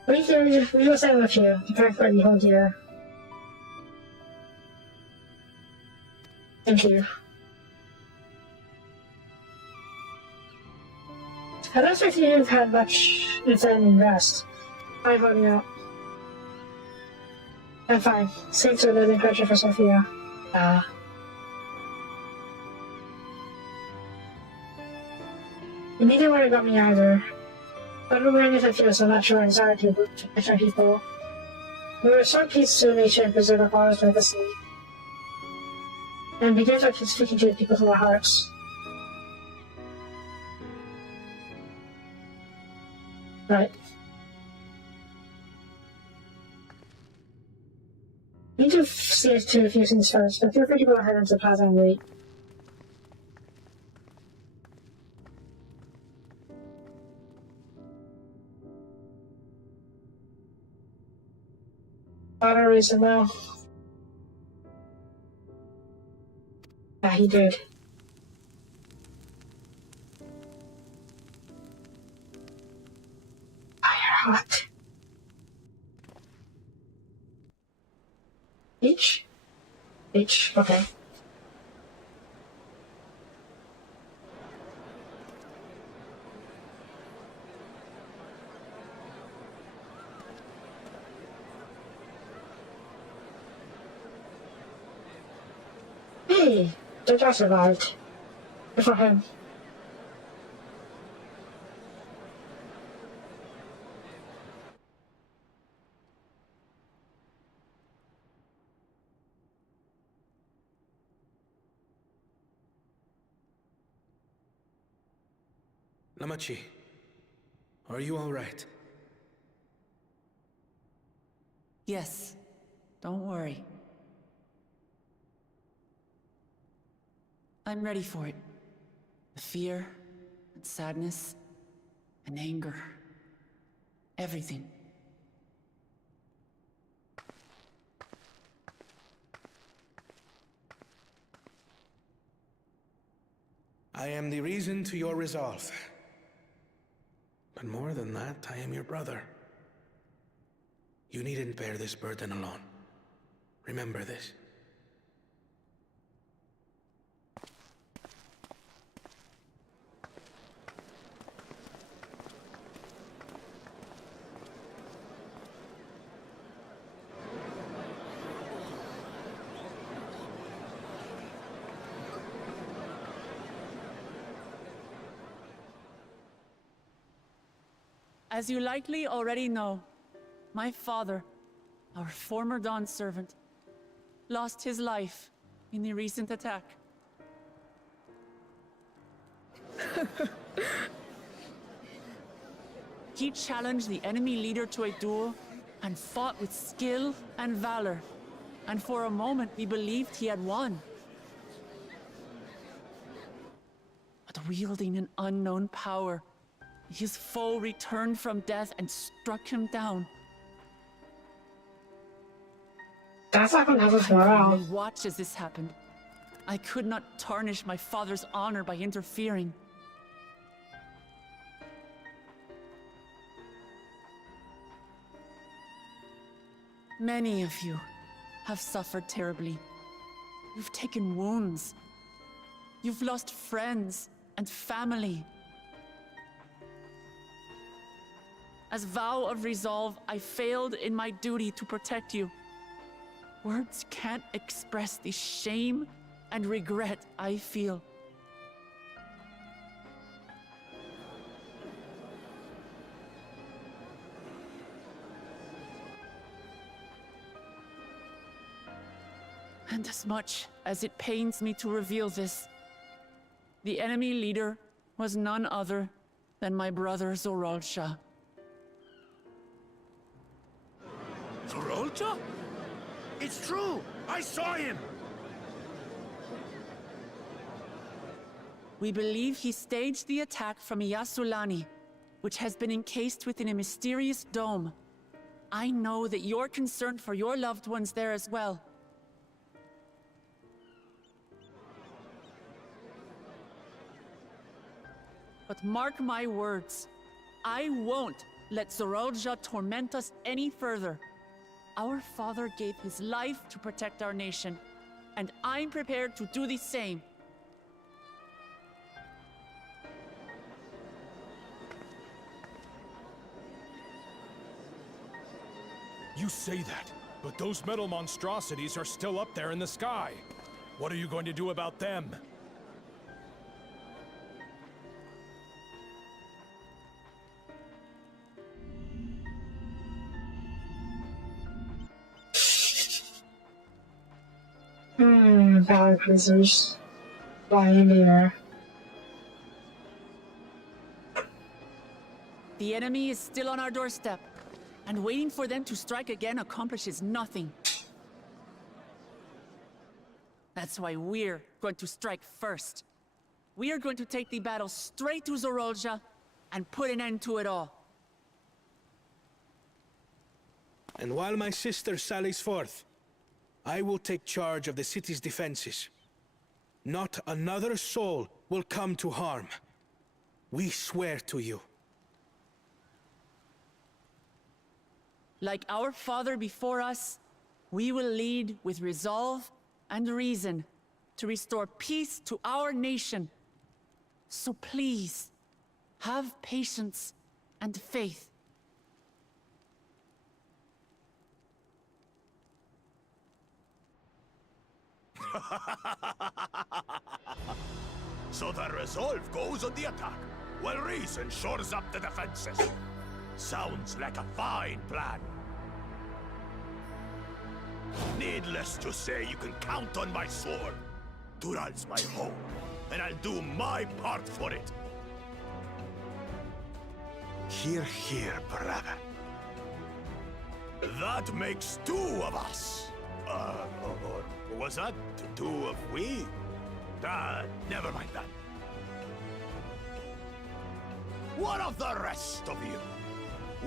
We will stay with you, to protect what you hold dear. Thank you. I don't expect you've had much defending rest. I'm holding out. I'm fine. Safe to live in pressure for Sophia. You needn't worry about me either. But awareness I feel so much more anxiety to protect our people. We restore peace to nature and preserve our father's legacy. And begins by speaking to the people from our hearts. Right. We need to see to a few things first, but feel free to go ahead into the plaza and wait. Not a reason, well. Yeah, he did. Fire hot. H? H, okay. Hey, the guy survived. Good for him. Lamachi, are you all right? Yes, don't worry. I'm ready for it. The fear, and sadness, and anger. Everything. I am the reason to your resolve. But more than that, I am your brother. You needn't bear this burden alone. Remember this. As you likely already know, my father, our former Dawn servant, lost his life in the recent attack. He challenged the enemy leader to a duel and fought with skill and valor, and for a moment we believed he had won. But wielding an unknown power, his foe returned from death and struck him down. That's not gonna help us I could morale. only watch as this happened. I could not tarnish my father's honor by interfering. Many of you have suffered terribly. You've taken wounds. You've lost friends and family. As vow of resolve, I failed in my duty to protect you. Words can't express the shame and regret I feel. And as much as it pains me to reveal this, the enemy leader was none other than my brother Zorolsha. Zorolcha? It's true! I saw him! We believe he staged the attack from Yasulani, which has been encased within a mysterious dome. I know that you're concerned for your loved ones there as well. But mark my words, I won't let Zorolja torment us any further. Our father gave his life to protect our nation, and I'm prepared to do the same. You say that, but those metal monstrosities are still up there in the sky. What are you going to do about them? Power cruisers flying in the air. The enemy is still on our doorstep, and waiting for them to strike again accomplishes nothing. That's why we're going to strike first. We are going to take the battle straight to Zorolja and put an end to it all. And while my sister sallies forth, I will take charge of the city's defenses. Not another soul will come to harm. We swear to you. Like our father before us, we will lead with resolve and reason to restore peace to our nation. So please, have patience and faith. So the resolve goes on the attack, while reason shores up the defenses. Sounds like a fine plan. Needless to say, you can count on my sword. Dural's my home, and I'll do my part for it. Hear, hear, brother. That makes two of us. Or was that two of we? Never mind that. What of the rest of you?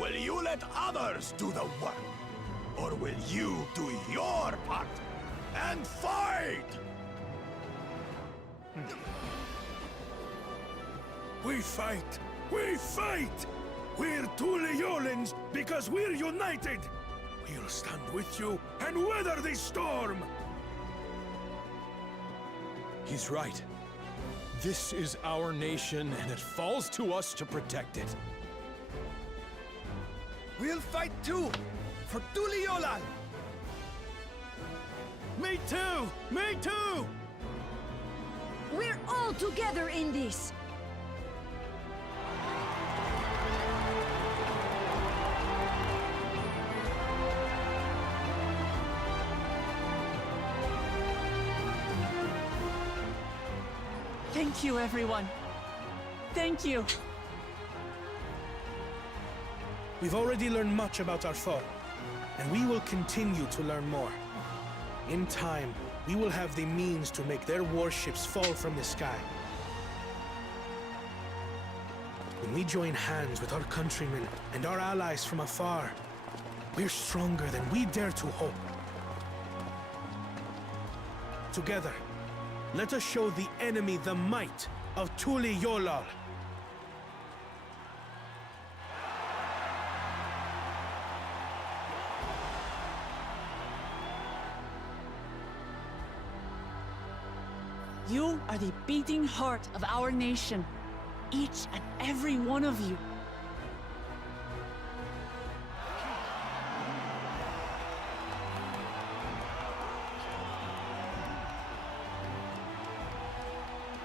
Will you let others do the work? Or will you do your part and fight? We fight! We fight! We're two Leolans because we're united! We'll stand with you and weather this storm! He's right. This is our nation, and it falls to us to protect it. We'll fight too! For Tuliolan! Me too! Me too! We're all together in this! Thank you, everyone. Thank you. We've already learned much about our foe, and we will continue to learn more. In time, we will have the means to make their warships fall from the sky. When we join hands with our countrymen and our allies from afar, we're stronger than we dare to hope. Together, let us show the enemy the might of Tuli Yolal. You are the beating heart of our nation. Each and every one of you.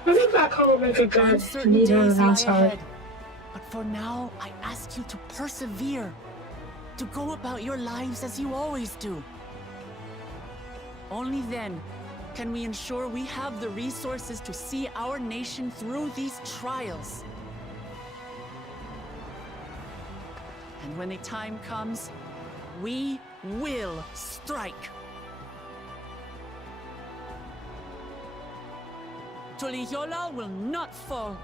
I think back home would make a good Uncertain leader days of lie outside. ahead. But for now, I ask you to persevere. To go about your lives as you always do. Only then can we ensure we have the resources to see our nation through these trials. And when the time comes, we will strike. Tuliyola will not fall.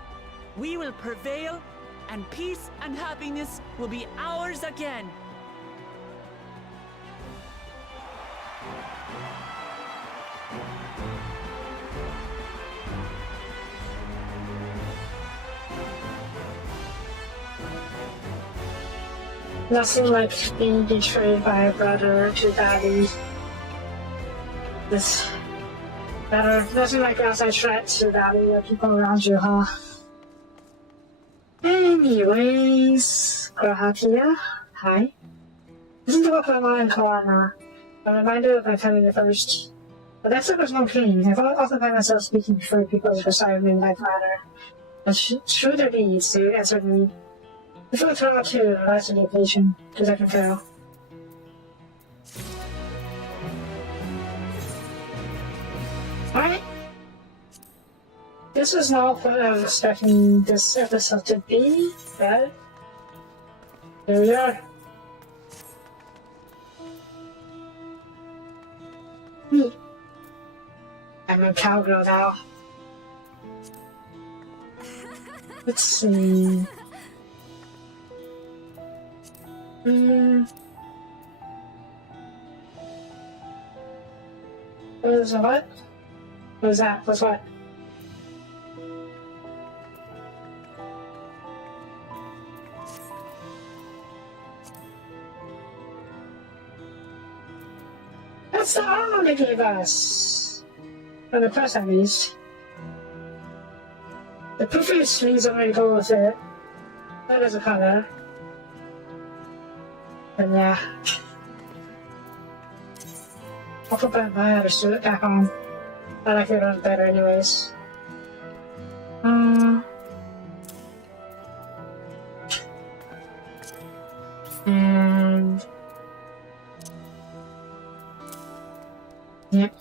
We will prevail, and peace and happiness will be ours again. Nothing like being betrayed by a brother to daddy. This better. Nothing like outside threat to daddy or people around you, huh? Anyways, Grahakia, hi. Listen to what Pama and Kalana. A reminder of my coming the first. But that was no pain. I often find myself speaking before people beside me in like manner. But through their deeds, they answered me. I feel like turn out too, the rest of the occasion, because I can tell. Alright. This was not what I was expecting this episode to be, but here we are. I'm a cowgirl now. Let's see. What is it? What? What is that? What's what? That's the armor they gave us! For the press, at least. The poofy sleeves are very cool with it. That is a color. But yeah. I'll put my other suit back on. I like it on better anyways. And yep.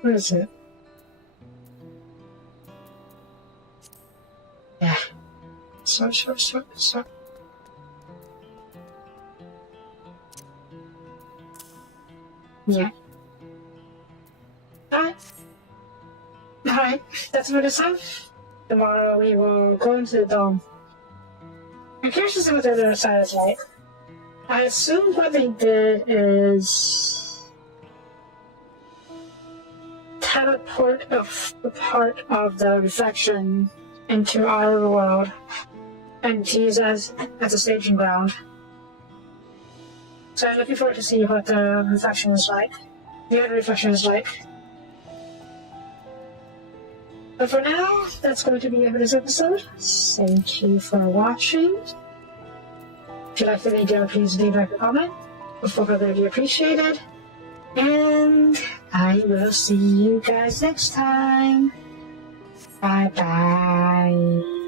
Where is it? Yeah. So. Yeah. Alright, that's what it's time. Tomorrow we will go into the dome. I'm curious to see what the other side is like. I assume what they did is teleport a part of the reflection into our world and to use as a staging ground. So I'm looking forward to see what the reflection is like. The other reflection is like. But for now, that's going to be it for this episode. Thank you for watching. If you liked the video, please leave a comment. Before further ado, appreciated. And I will see you guys next time. Bye bye.